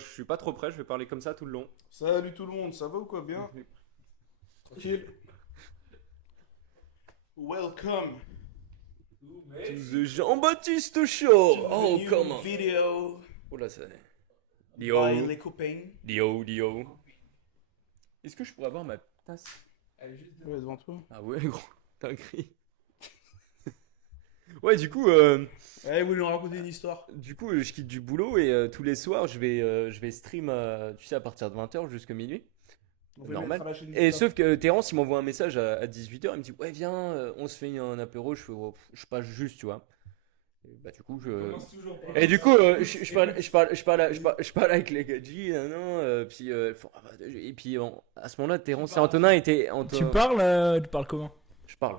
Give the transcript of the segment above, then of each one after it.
je suis pas trop prêt, je vais parler comme ça tout le long. Salut tout le monde, ça va ou quoi? Bien? Tranquille. Welcome To the Jean-Baptiste Show. to Oh, the come new on. video Oh là, c'est. by Dio, les copains. Dio. Est-ce que je pourrais avoir ma tasse? Elle est juste devant. Ouais, devant toi. Ah ouais, gros, dinguerie. Ouais, Eh, vous nous raconter une histoire. je quitte du boulot et tous les soirs, je vais stream, tu sais, à partir de 20h jusqu'à minuit. On va Normal. mettre à la chaîne Et Insta. sauf que Terence, il m'envoie un message à 18h, il me dit, ouais, viens, on se fait un apéro, je fais, oh, je passe juste, tu vois. Et bah, du coup, je. Commence toujours par Et du ça. coup, je parle avec les gadgets, puis, ah bah, et puis à ce moment-là, Terence et Antonin étaient. Tu parles comment? Je parle,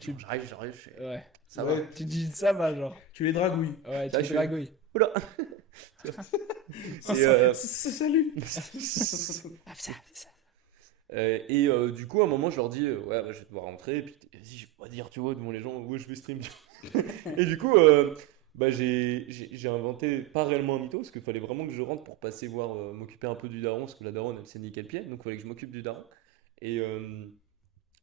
tu vois, j'arrive, je fais, Ouais. ça Ouais, va. Tu dis ça va, genre. tu les dragouilles. Ouais, Ça, tu je- dragouilles. Oula. Ah, C'est, euh, salut. Du coup, à un moment, je leur dis, ouais, bah, je vais devoir rentrer, et puis vas-y, je vais pas dire, tu vois, devant les gens, ouais, je vais stream. Et du coup, bah, j'ai inventé pas réellement un mytho, parce qu'il fallait vraiment que je rentre pour passer voir, m'occuper un peu du daron, parce que la daronne, elle s'est niqué le pied, donc il fallait que je m'occupe du daron. Et,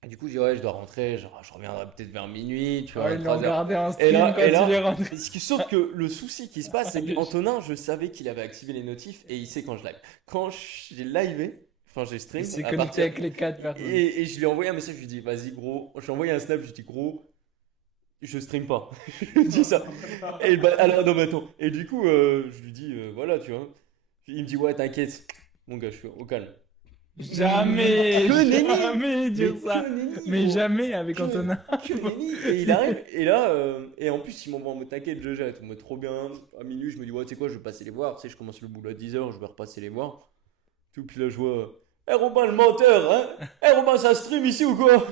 du coup, je dis, ouais, je dois rentrer, genre, je reviendrai peut-être vers minuit, tu vois, Ouais, à ils l'ont 3h. regardé un Et stream là, quand et là, il est rentré. sauf que le souci qui se passe, c'est qu'Antonin, je savais qu'il avait activé les notifs et il sait quand je live. Quand j'ai livé, enfin j'ai stream, Il s'est à connecté partir. avec les 4 personnes. Et je lui ai envoyé un message, je lui ai dit, vas-y gros. Je lui ai envoyé un snap, je lui ai dit, gros, je stream pas. Je lui ai dit ça. Et bah, alors, non, mais attends. Et du coup, je lui dis, voilà, tu vois. Il me dit, ouais, t'inquiète. Mon gars, je suis au calme. Jamais, Que nenni. jamais dire Mais ça. que nenni, Mais gros. jamais avec Que- Antonin. que nenni. Et il arrive, et là, et en plus, il m'envoie en mode t'inquiète, je gère et tout, en mode trop bien. À minuit, je me dis, ouais, tu sais quoi, je vais passer les voir. Tu sais, je commence le boulot à 10h, je vais repasser les voir. Tout, puis là, je vois, eh Robin, le menteur, hein? Eh Robin, ça stream ici ou quoi?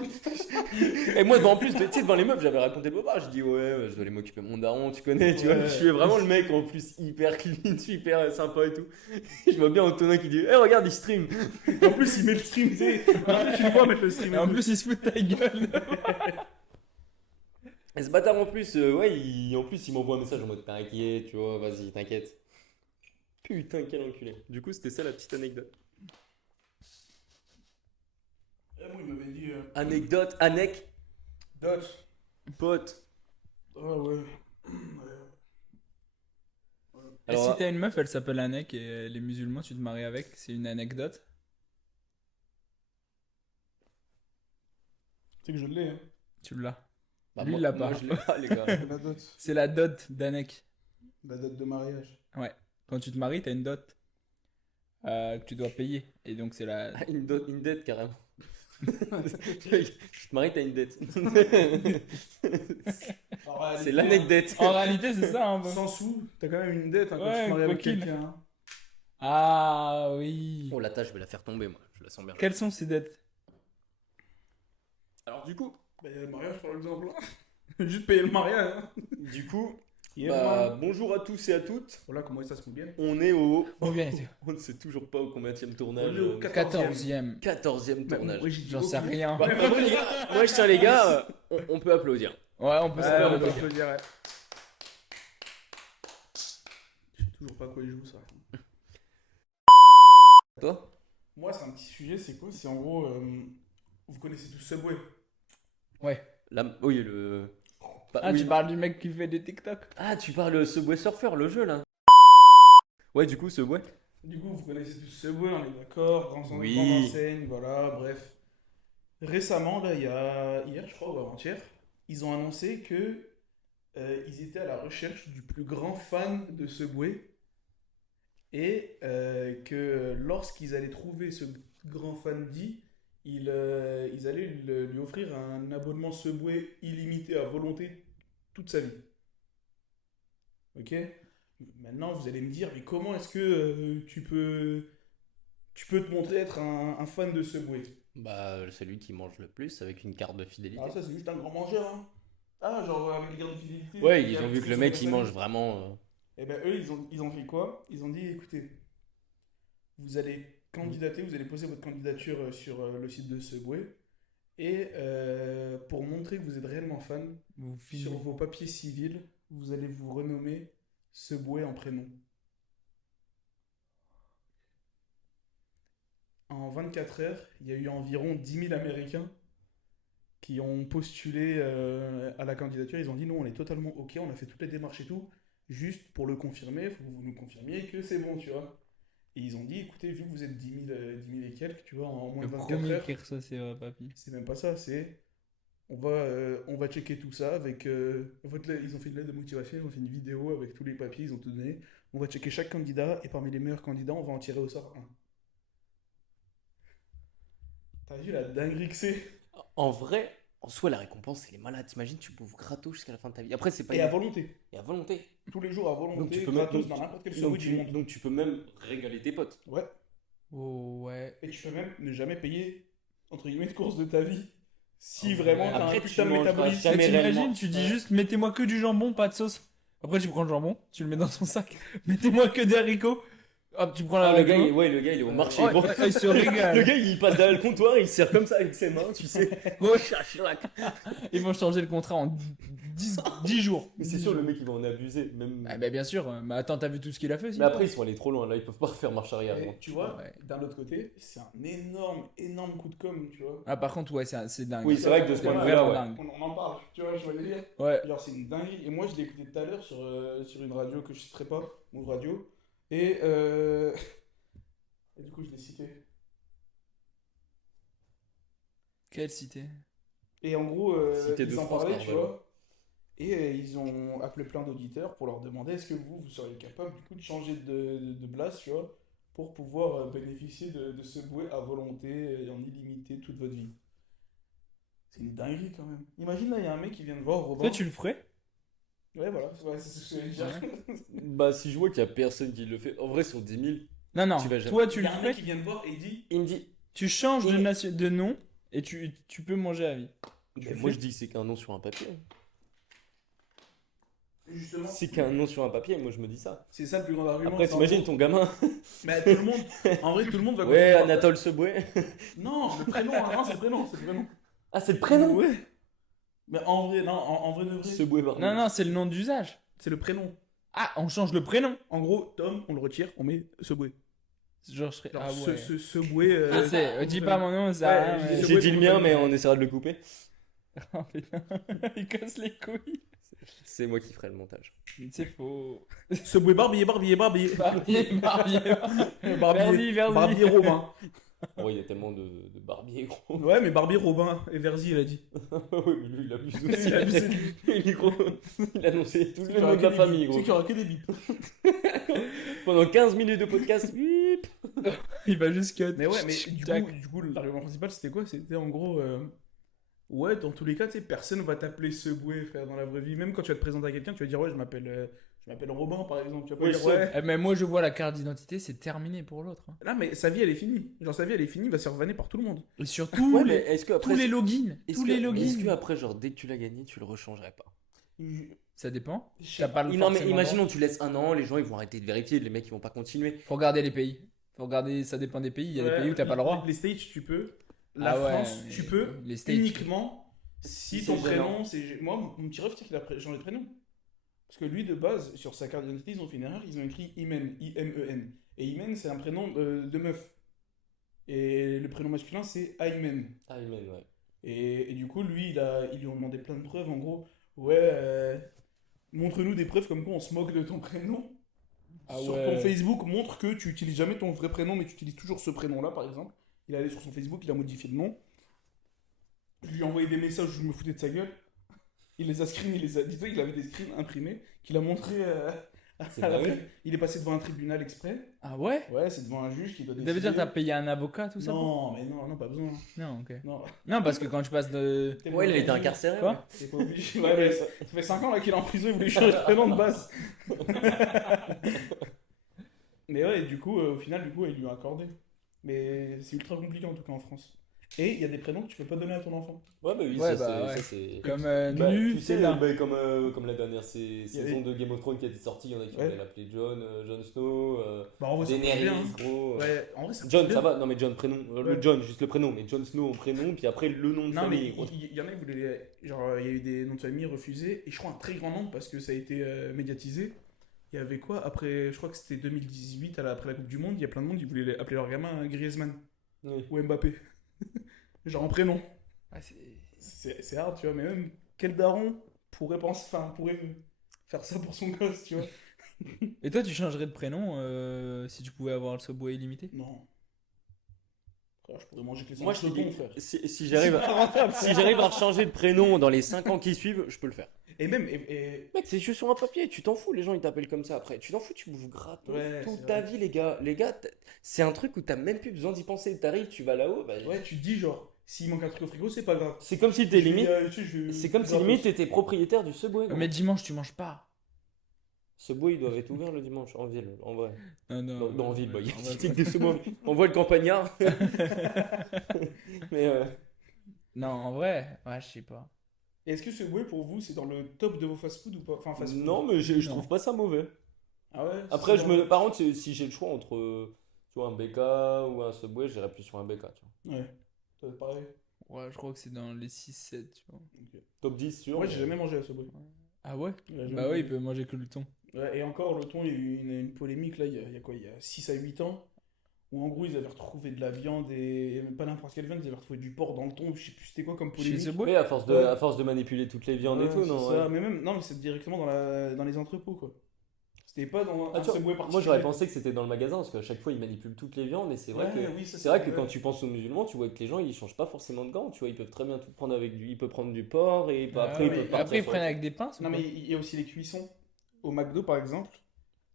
Et moi, en plus, tu sais, devant les meufs, j'avais raconté le bobard. Je dis, ouais, je dois aller m'occuper de mon daron, tu connais, tu vois. Ouais. Je suis vraiment le mec en plus hyper clean, super sympa et tout. Je vois bien Antonin qui dit, eh regarde, il stream. En plus, il met le stream, tu sais. En plus, tu le vois mettre le stream. Et en plus, il se fout de ta gueule. Et ce bâtard en plus, ouais, en plus, il m'envoie un message en mode t'inquiète, tu vois, vas-y, t'inquiète. Putain, quel enculé. Du coup, c'était ça la petite anecdote. Eh, moi, il m'avait dit. Anecdote, anec, Dot. pote. Ah ouais. Et Alors, si t'as une meuf, elle s'appelle Anek et les musulmans, tu te maries avec, c'est une anecdote. Tu sais que je l'ai, hein. Tu l'as. bah, Lui, moi- il l'a moi, pas. je l'ai pas, les gars. La dot. C'est la dot d'Anek. La dot de mariage. Ouais. Quand tu te maries, t'as une dot que tu dois payer. Et donc, c'est la. Ah, une dette carrément. Tu te maries, t'as une dette. C'est l'anecdote. En réalité, c'est ça, hein. Sans sous, t'as quand même une dette hein, quand Ouais, tu te maries avec coquine. quelqu'un. Hein. Ah oui. Oh la tâche, je vais la faire tomber moi, je la sens bien. Quelles sont ces dettes? Alors du coup, Bah, il y a le mariage par exemple. Juste payer le mariage. Hein. du coup, Il y a bah, bonjour à tous et à toutes. Voilà comment ça se fout bien. On est au... Oh bien, On ne sait toujours pas au combienième tournage. On est au 14e. 14e tournage. Oui, j'ai dit J'en beaucoup. sais rien. Bah, moi, les gars, moi, je tiens les gars, on peut applaudir. Ouais, on peut Ouais, savoir on le peut dire. applaudir, ouais. Je sais toujours pas à quoi il joue ça. Toi? Moi, c'est un petit sujet, c'est quoi? C'est en gros, vous connaissez tout Subway. Ouais. Oui, le... Bah, Ah, oui. tu parles du mec qui fait des TikTok? Ah, tu parles Subway Surfer, le jeu là. Ouais, du coup, Subway. Du coup, vous connaissez tous Subway, on est d'accord, grande Oui. grande enseigne, voilà, bref. Récemment, là, il y a hier, je crois, ou avant-hier, ils ont annoncé que ils étaient à la recherche du plus grand fan de Subway et que lorsqu'ils allaient trouver ce grand fan dit, ils allaient lui offrir un abonnement Subway illimité à volonté toute sa vie. Ok? Maintenant, vous allez me dire, mais comment est-ce que tu peux te montrer être un fan de Subway? Bah, celui qui mange le plus avec une carte de fidélité. Ah, ça, c'est juste un grand mangeur, hein. Ah, genre avec les cartes de fidélité. Ouais, il y ils a ont vu tout que le son mec il personnage. mange vraiment. Et ben eux, ils ont fait quoi? Ils ont dit, écoutez, vous allez candidater, vous allez poser votre candidature sur le site de Subway. Et pour montrer que vous êtes réellement fan, Vous sur filez. vos papiers civils, vous allez vous renommer Subway en prénom. en 24 heures, il y a eu environ 10 000 Américains qui ont postulé à la candidature. Ils ont dit, nous, on est totalement OK, on a fait toutes les démarches et tout. Juste pour le confirmer, il faut que vous nous confirmiez que c'est bon, tu vois. Et ils ont dit, écoutez, vu que vous êtes 10 000 et quelques, tu vois, en moins Le de 24 premier heures, qui reçoit ses papy. c'est même pas ça, c'est on va checker tout ça avec. En fait, là, ils ont fait une lettre de motivation, ils ont fait une vidéo avec tous les papiers, ils ont tout donné. On va checker chaque candidat et parmi les meilleurs candidats, on va en tirer au sort un. T'as vu la dinguerie que c'est? En vrai, en soi, la récompense, elle est malade. T'imagines, tu bouffes gratos jusqu'à la fin de ta vie. Après, c'est pas Et à volonté. Et à volonté. Tous les jours à Donc volonté, tu peux gratos même, dans n'importe quel donc, sandwich du tu, monde. donc tu peux même régaler tes potes. Ouais. Oh, ouais. Et tu peux même ne jamais payer, entre guillemets, de course de ta vie. Si En vraiment vrai, t'as un après, putain de tu mangeras métabolisme. jamais Mais t'imagines, réellement. tu dis Ouais. juste mettez-moi que du jambon, pas de sauce. Après, tu prends le jambon, tu le mets dans ton sac. Mettez-moi que des haricots. Hop, tu prends Ah, la le gars, il est au marché. Ouais, Bon. ouais, il se régale. Le gars, il passe derrière le comptoir, il se sert comme ça avec ses mains, tu sais. Ils vont changer le contrat en 10 jours. Mais c'est 10 sûr, le jours. mec, il va en abuser. Même... Ah, bah, bien sûr. Mais attends, t'as vu tout ce qu'il a fait Mais après, ils sont allés trop loin. Là, ils peuvent pas faire marche arrière. Et Moi. tu vois, Ouais. d'un autre côté, c'est un énorme coup de com', tu vois. Ah, par contre, ouais, c'est dingue. Oui, c'est vrai que de ce C'est point de vue-là, vraiment ouais. dingue. On en parle, tu vois, je vois le délire. Ouais. Genre, c'est une dinguerie. Et moi, je l'ai écouté tout à l'heure sur une radio que je citerai pas, Move Radio. Et, et du coup, je l'ai cité. Quelle cité? Et en gros, Cité de ils en France, parlaient, tu normalement. vois. Et ils ont appelé plein d'auditeurs pour leur demander est-ce que vous seriez capable du coup de changer de place, tu vois, pour pouvoir bénéficier de ce bouet à volonté et en illimité toute votre vie. C'est une dinguerie quand même. Imagine là, il y a un mec qui vient de voir Robin. Toi, tu le ferais? Ouais, voilà, ouais, c'est ce que je voulais dire. Bah, si je vois qu'il y a personne qui le fait, en vrai, sur 10 000, Non, non. Tu vas jamais. Toi, tu Il y le a un mec ferais? qui vient de voir et il dit il me dit. Tu changes Et- de nom et tu peux manger à vie. Mais moi, je dis que c'est qu'un nom sur un papier. justement, C'est qu'un nom sur un papier, moi, je me dis ça. c'est ça le plus grand argument. Après, c'est en t'imagines gros- ton gamin. Mais tout le monde, en vrai, tout le monde va Ouais, continuer. Anatole Seboué. Non, le prénom, hein, non, c'est le prénom, c'est le prénom. Ah, c'est le prénom. Ouais. Mais en vrai, non, en vrai de vrai, Seboué, pardon. Non, non, c'est le nom d'usage. c'est le prénom. Ah, on change le prénom. En gros, Tom, on le retire, on met Subway. Genre, je serais. Genre, Ah ouais. Subway. Je sais, dis pas mon nom, ça. Ouais, mais- j'ai- J'ai dit le mien, mais on essaiera de le couper. Oh, putain. Il casse les couilles. C'est moi qui ferai le montage. C'est faux. Subway Barbier. Barbier. Barbier. Barbier, Verzi. Barbier Robin. Oh, il y a tellement de barbiers, gros. Ouais, mais Barbier Robin et Verzi, il a dit. Oui, mais lui, il abuse Il aussi. a abusé. Il est gros. Il a annoncé tous C'est les qu'il y noms aura de que la des famille, bips. gros. C'est qu'il y aura que des bips. Pendant 15 minutes de podcast. bip. Il va juste cut. Mais ouais, mais Tac. du coup l'argument principal, c'était quoi? C'était en gros. Ouais, dans tous les cas, tu sais, personne va t'appeler Subway, frère, dans la vraie vie. Même quand tu vas te présenter à quelqu'un, tu vas dire, ouais, je m'appelle Robin, par exemple. Tu vas pas Oui, dire, ça- ouais. Eh, mais moi, je vois la carte d'identité, c'est terminé pour l'autre. hein. Là, mais sa vie, elle est finie. Genre, sa vie, elle est finie, il va se faire vanner par tout le monde. Et surtout, Ouais, mais est-ce que après. tous les logins. Tous les Est-ce logins. que après, genre, dès que tu l'as gagné, tu le rechangerais pas? Ça dépend. Je sais T'as pas le Non, mais forcément imaginons, tu laisses un an, les gens ils vont arrêter de vérifier, les mecs ils vont pas continuer. Faut regarder les pays. Faut regarder, ça dépend des pays. Il y a des pays où t'as pas le droit. Les States, tu peux. La Ah ouais, France, mais tu peux. les States, Uniquement si Si ton c'est gênant. prénom, c'est. Moi, mon petit ref, c'est qu'il a changé de prénom. Parce que lui, de base, sur sa carte d'identité, ils ont fait une erreur, ils ont écrit Imen, I-M-E-N. Et Imen, c'est un prénom de meuf. Et le prénom masculin, c'est Aymen. Ah, il mène, ouais. Et du coup, lui, ils lui ont demandé plein de preuves. En gros, ouais, montre-nous des preuves comme quoi on se moque de ton prénom. Ah Sur ouais. ton Facebook, montre que tu utilises jamais ton vrai prénom, mais tu utilises toujours ce prénom-là, par exemple. Il est allé sur son Facebook, il a modifié le nom. Je lui ai envoyé des messages où je me foutais de sa gueule. Il les a screen, dis-toi, il avait des screens imprimés qu'il a montré C'est à la dingue. préf. Il est passé devant un tribunal exprès. Ah ouais? Ouais, c'est devant un juge qui doit Ça veut dire décider. que t'as payé un avocat, tout ça? Non, mais non, pas besoin. Non, ok. Non. Non, parce que quand tu passes de. Ouais, il a été incarcéré. Quoi ouais. C'est pas obligé. Ouais, mais ça fait 5 ans là qu'il est en prison, il voulait changer de prénom de base. Mais ouais, du coup, au final, ils lui ont accordé. Mais c'est ultra compliqué en tout cas en France. Et il y a des prénoms que tu peux pas donner à ton enfant. Ouais, bah oui, Ouais, ça, bah c'est- ouais. ça, c'est. Comme Bah, nu, tu c'est sais, là. bah, comme la dernière saison avait- de Game of Thrones qui a été sortie, il y en a qui Ouais. voulaient l'appeler John, Jon Snow, Bah en vrai, ça marche Daenerys, bien. Hein. gros. Ouais, en vrai, ça marche John, bien. ça va, non mais John, prénom, Ouais. le John, juste le prénom, mais Jon Snow en prénom, puis après le nom de Non, mais famille. gros. il y en a qui voulaient. Genre, il y a eu des noms de famille refusés, et je crois un très grand nombre parce que ça a été médiatisé. Il y avait quoi après, je crois que c'était 2018, après la Coupe du Monde, il y a plein de monde qui voulaient appeler leur gamin Griezmann. Oui. ou Mbappé. Genre en prénom. Ouais, C'est hard, tu vois, mais même quel daron pourrait faire ça pour son gosse, tu vois. Et toi, tu changerais de prénom si tu pouvais avoir le Subway illimité? Non. Frère, je pourrais manger que les Moi, je te sandwichs dis, de thon, frère. si C'est j'arrive pas rentable. si j'arrive à changer de prénom dans les 5 ans qui suivent, je peux le faire. Et même, et- Mec, c'est juste sur un papier, tu t'en fous, les gens ils t'appellent comme ça après. Tu t'en fous, tu bouffes gratos Ouais, toute c'est ta vrai. vie, les gars. Les gars, c'est un truc où t'as même plus besoin d'y penser. T'arrives, tu vas là-haut, bah, ouais, tu te dis genre, s'il manque un truc au frigo, c'est pas grave. c'est comme si t'es limite. C'est comme si gratos. limite t'étais propriétaire du Subway. gros. Mais dimanche, tu manges pas. Subway, ils doivent être ouverts le dimanche, en ville, en vrai. Non, non. Dans ville, bah, il y a on va- des Subway. On voit le campagnard. Mais Non, en vrai, ouais, je sais pas. Est-ce que ce Subway pour vous, c'est dans le top de vos fast-food ou pas? Enfin, fast-food. non, mais je Non. trouve pas ça mauvais. Ah ouais? Après, c'est dans le- par contre, si j'ai le choix entre tu vois, un BK ou un Subway, j'irais plus sur un BK. Tu vois. Ouais. Toi, pareil. Ouais, je crois que c'est dans les 6-7, tu vois. Top 10 sur. Moi, j'ai jamais mangé à Subway. Ah ouais? Ouais, j'ai Bah jamais oui, il mangé. peut manger que le thon. Ouais, et encore, le thon, il y a eu une polémique là, il y a quoi? Il y a 6 à 8 ans, où en gros, ils avaient retrouvé de la viande et même pas n'importe quelle viande, ils avaient retrouvé du porc dans le thon, je sais plus c'était quoi comme Chez polémique. Subway? Oui, Ouais. à force de manipuler toutes les viandes et Ouais, tout, c'est non? ça. Ouais. Mais même, non, mais c'est directement dans les entrepôts, quoi. C'était pas dans Ah, un tu vois, Subway moi, particulier. j'aurais pensé que c'était dans le magasin parce qu'à chaque fois, ils manipulent toutes les viandes et c'est vrai Ouais, que oui, ça, c'est vrai que vrai. quand tu penses aux musulmans, tu vois que les gens ils changent pas forcément de gants, tu vois, ils peuvent très bien tout prendre avec ils peuvent prendre du porc et Ah après ils ouais. peuvent Et partir après, ils sur prennent autre avec des pinces ou Non, quoi? mais il y a aussi les cuissons. Au McDo, par exemple,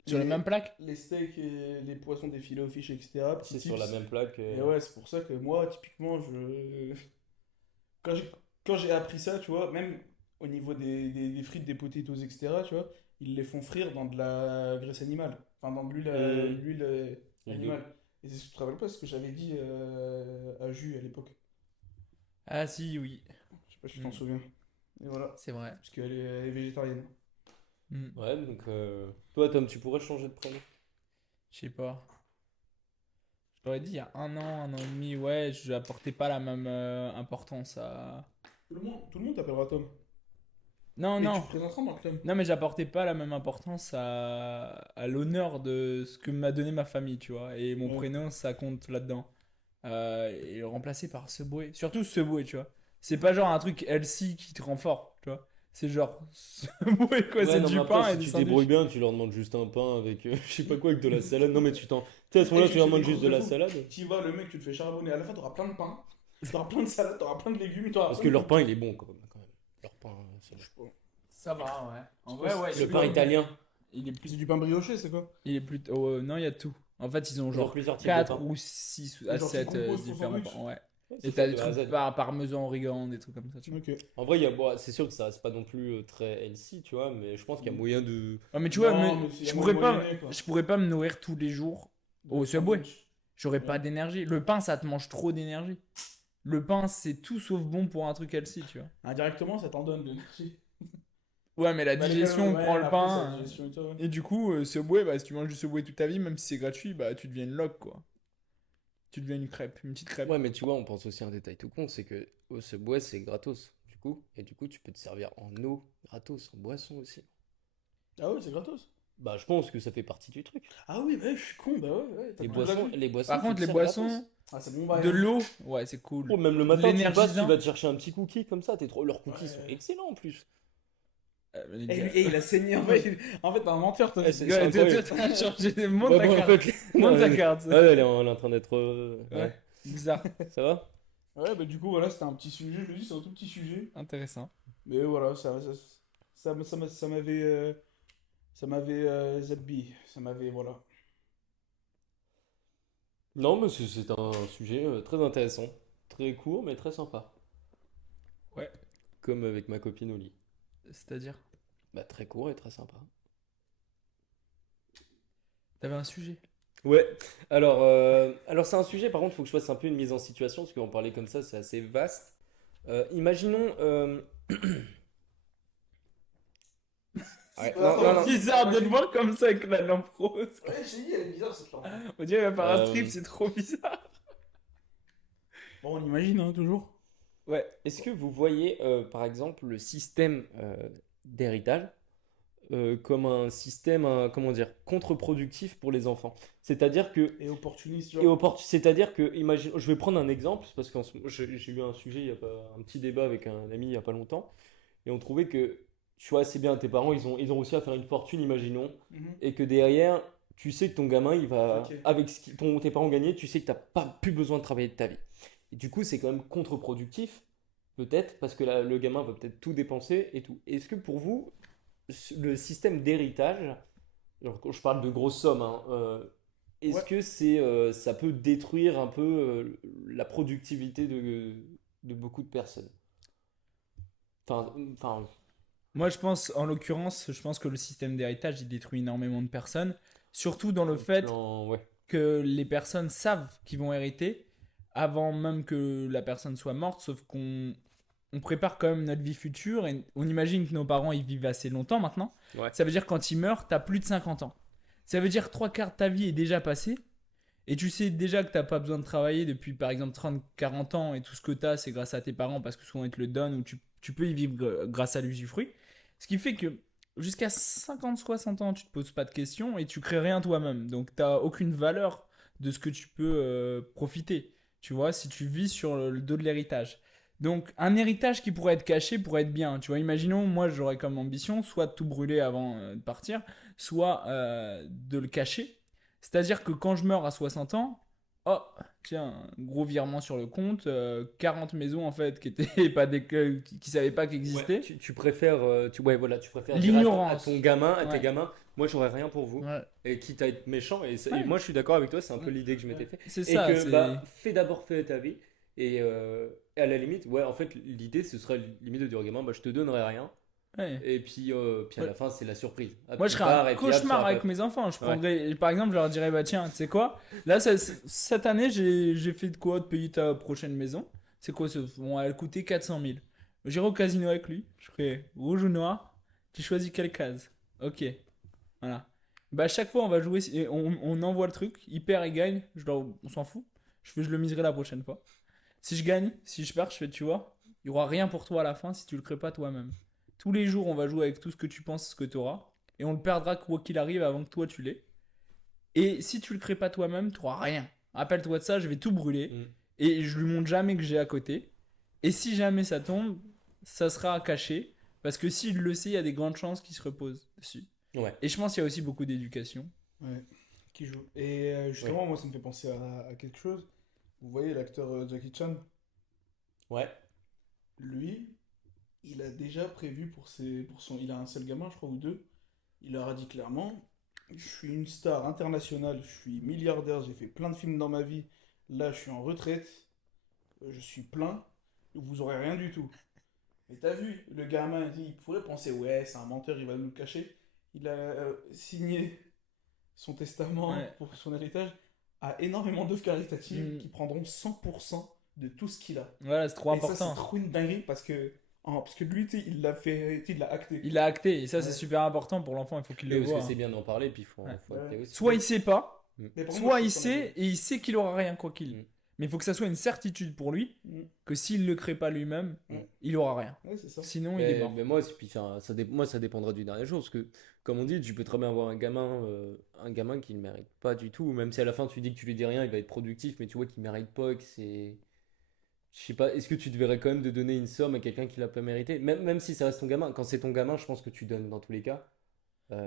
Sur les les, mêmes plaques? les steaks et les poissons des filets aux fiches, etc. chose. Petits C'est sur la tips. même plaque. Et ouais, c'est pour ça que moi, typiquement, quand j'ai appris ça, tu vois, même au niveau des frites, des potatoes, etc., tu vois, ils les font frire dans de la graisse animale. Enfin, dans de l'huile L'huile de- animale. Et c'est ce que tu te rappelles pas ce que j'avais dit à Jus à l'époque. Ah si, oui. Je sais pas si tu t'en Mm. souviens. Et voilà. C'est vrai. Parce elle est végétarienne. Mm. Ouais, donc toi, Tom, tu pourrais changer de prénom. Je sais pas. Je t'aurais dit il y a un an et demi, ouais, je n'apportais pas la même importance à... Tout le monde t'appellera Tom. Non, Et tu non. te présenteras en tant que Tom. Non, mais j'apportais pas la même importance à l'honneur de ce que m'a donné ma famille, tu vois. Et mon Ouais. prénom, ça compte là-dedans. Et le remplacer par Subway. Surtout Subway, tu vois. C'est pas genre un truc healthy qui te rend fort, tu vois. C'est genre Subway, quoi. Ouais, C'est non, du mais après, pain et si des tu te débrouilles sandwichs. bien, tu leur demandes juste un pain avec je sais pas quoi, avec de la salade. Non, mais tu sais, à ce Et moment-là, tu tu leur fais demandes des juste de la courses de salade. Tu vas, le mec, tu te fais charbonner. À la fin, t'auras plein de pain. T'auras plein de salade, t'auras plein de légumes. T'auras Parce plein que de- leur pain, il est bon quand même. Leur pain, c'est bon. Ça va, ouais. En vrai, ouais. Le pain italien. Il est plus. C'est du pain brioché, c'est quoi? Il est plus. Non, il y a tout. En fait, ils ont Ils ont genre plusieurs types de 4 pain. ou 6 à Genre, tu 7 composes ton différents sandwich. pains, ouais. Ouais, Et c'est t'as ça, des de A à trucs Z. parmesan, origan, des trucs comme ça, tu vois. Ok. En vrai, c'est sûr que ça, c'est pas non plus très healthy, tu vois, mais je pense qu'il y a moyen de. Ouais, mais tu vois, Non, mais c'est- y a je moyen pourrais pas, moyenner, quoi. je pourrais pas me nourrir tous les jours au Subway. J'aurais Ouais. pas d'énergie. Le pain, ça te mange trop d'énergie. Le pain, c'est tout sauf bon pour un truc healthy, tu vois. Indirectement, ça t'en donne de l'énergie. Ouais, mais la Bah, les digestion gars, ouais, prend le après, pain. c'est la digestion et tout, ouais. Et du coup, Subway, bah, si tu manges du Subway toute ta vie, même si c'est gratuit, bah, tu deviens une loque, quoi. Tu deviens une crêpe, une petite crêpe. Ouais, mais tu vois, on pense aussi à un détail tout con, c'est que au Subway, c'est gratos, du coup, et du coup, tu peux te servir en eau gratos, en boisson aussi. Ah ouais, c'est gratos. Bah, je pense que ça fait partie du truc. Ah oui, bah ouais, je suis con, bah ouais. Les T'as boissons, gratuit. les boissons. Par tu contre, te les sers boissons, gratos. Ah, c'est bon, bah. de l'eau, ouais, c'est cool. Oh, même le matin, tu passes, tu L'énergisant. vas te chercher un petit cookie comme ça, leurs cookies Ouais. sont excellents en plus. Les Eh, gars. il a saigné. En fait, t'es un menteur, toi. Eh, c'est Gars, toi, incroyable. t'as changé. Monte Ouais, ta bon, en carte. fait, Monte ta ouais, carte. ouais, elle est en train d'être. Ouais. Bizarre. Ça va? Ouais, bah du coup, voilà, c'était un petit sujet. Je me dis, c'est un tout petit sujet. Intéressant. Mais voilà, ça m'avait zappé. Ça m'avait, voilà. Non, mais c'est un sujet très intéressant. Très court, mais très sympa. Ouais. Comme avec ma copine au lit. C'est-à-dire, Bah, très court et très sympa. t'avais un sujet. Ouais, alors c'est un sujet, par contre, il faut que je fasse un peu une mise en situation, parce qu'en parler comme ça, c'est assez vaste. Imaginons. Ouais, non, non, non. Bizarre de le voir comme ça avec la lampe rose. Ouais, j'ai dit, elle est bizarre cette lampe. On dirait qu'il va faire un Euh, strip, c'est trop bizarre. Bon, on imagine, hein, toujours. Ouais, est-ce que vous voyez, par exemple, le système d'héritage comme un système, comment dire, contre-productif pour les enfants. C'est-à-dire que Et opportuniste, et genre. c'est-à-dire que, imagine, je vais prendre un exemple, parce que j'ai eu un sujet, il y a pas, un petit débat avec un ami il n'y a pas longtemps, et on trouvait que, tu vois, c'est bien, tes parents, ils ont réussi à faire une fortune, imaginons, Mhm. et que derrière, tu sais que ton gamin, il va, Ok. avec tes parents gagné, tu sais que tu n'as pas plus besoin de travailler de ta vie. Et du coup, c'est quand même contre-productif, peut-être, parce que le gamin va peut-être tout dépenser et tout. Est-ce que pour vous, le système d'héritage, alors, quand je parle de grosses sommes, hein, est-ce Ouais. que ça peut détruire un peu la productivité de beaucoup de personnes? Enfin, Moi, je pense, en l'occurrence, je pense que le système d'héritage, il détruit énormément de personnes. Surtout dans le au fait plan, ouais. que les personnes savent qu'ils vont hériter avant même que la personne soit morte, sauf on prépare quand même notre vie future et on imagine que nos parents ils vivent assez longtemps maintenant. Ouais. Ça veut dire que quand ils meurent, t'as plus de 50 ans. Ça veut dire que trois quarts de ta vie est déjà passée et tu sais déjà que t'as pas besoin de travailler depuis par exemple 30 40 ans et tout ce que t'as c'est grâce à tes parents parce que souvent ils te le donnent ou tu peux y vivre grâce à l'usufruit. Ce qui fait que jusqu'à 50 60 ans tu te poses pas de questions et tu crées rien toi-même. Donc t'as aucune valeur de ce que tu peux profiter. Tu vois, si tu vis sur le dos de l'héritage. Donc un héritage qui pourrait être caché pourrait être bien. Tu vois, imaginons moi j'aurais comme ambition soit de tout brûler avant de partir, soit de le cacher. C'est-à-dire que quand je meurs à 60 ans, oh, tiens, gros virement sur le compte, 40 maisons en fait qui étaient pas qui savaient pas qu'elles Ouais. existaient. Tu préfères, ouais, voilà, tu préfères dire à ton L'ignorance. gamin, à tes Ouais. gamins, moi j'aurais rien pour vous, Ouais. et quitte à être méchant, et Ouais. moi je suis d'accord avec toi, c'est un peu Ouais. l'idée que je m'étais Ouais. fait, C'est et ça, que c'est. bah fais d'abord fait ta vie, et à la limite, ouais, en fait l'idée ce serait limite de dire au gamin, bah je te donnerai rien, Ouais. et puis à Ouais. la fin c'est la surprise. Hop, Moi, je il serais un part, et puis hop, ça cauchemar va avec pas. mes enfants. Je Ouais, prendrais, par exemple, je leur dirais, bah tiens, tu sais quoi? Là, cette année, j'ai fait de quoi de payer ta prochaine maison? C'est quoi ce? Bon, elle coûtait 400 000. J'irai au casino avec lui. Je ferai rouge ou noir. Tu choisis quelle case? Ok. Voilà. Bah, à chaque fois, on va jouer, et on envoie le truc. Il perd, il gagne. On s'en fout. Je le miserai la prochaine fois. Si je gagne, si je perds, je fais, tu vois, il y aura rien pour toi à la fin si tu le crées pas toi-même. Tous les jours, on va jouer avec tout ce que tu penses que tu auras. Et on le perdra quoi qu'il arrive avant que toi tu l'aies. Et si tu le crées pas toi-même, tu auras rien. Rappelle-toi de ça, je vais tout brûler. mm, Et je lui montre jamais que j'ai à côté. Et si jamais ça tombe, ça sera caché. Parce que s'il le sait, il y a des grandes chances qu'il se repose dessus. ouais, Et je pense qu'il y a aussi beaucoup d'éducation. Ouais. Qui joue. Et ouais, justement, moi, ça me fait penser à quelque chose. Vous voyez l'acteur Jackie Chan? ouais, Lui, il a déjà prévu pour son. Il a un seul gamin, je crois, ou deux. Il leur a dit clairement, je suis une star internationale, je suis milliardaire, j'ai fait plein de films dans ma vie. Là, je suis en retraite, je suis plein, vous aurez rien du tout. Mais t'as vu, le gamin, il pourrait penser, ouais, c'est un menteur, il va nous le cacher. Il a signé son testament Ouais. pour son héritage à énormément d'œuvres caritatives Mm. qui prendront 100% de tout ce qu'il a. Voilà, c'est trop Et ça, c'est important. trop une dinguerie parce que lui, tu sais, il l'a fait, tu sais, il l'a acté. Il a acté. Et ça, c'est Ouais. super important pour l'enfant. Il faut qu'il et le parce que voit. c'est bien d'en parler, puis il faut, Ouais. faut acter Ouais. aussi. Soit il sait pas, Mm, Mais par contre, moi, soit je il trouve ça sait et il sait qu'il aura rien quoi qu'il. mm, Mais il faut que ça soit une certitude pour lui Mm. que s'il le crée pas lui-même, Mm. il aura rien. Ouais, c'est ça. Sinon, il est mort. mais moi, puis, enfin, moi, ça dépendra du dernier jour. Parce que, comme on dit, tu peux très bien avoir un gamin qui ne mérite pas du tout. Même si à la fin, tu dis que tu lui dis rien, il va être productif, mais tu vois qu'il ne mérite pas, et que c'est. Je sais pas, est-ce que tu te verrais quand même de donner une somme à quelqu'un qui l'a pas mérité? Même si ça reste ton gamin. Quand c'est ton gamin, je pense que tu donnes dans tous les cas.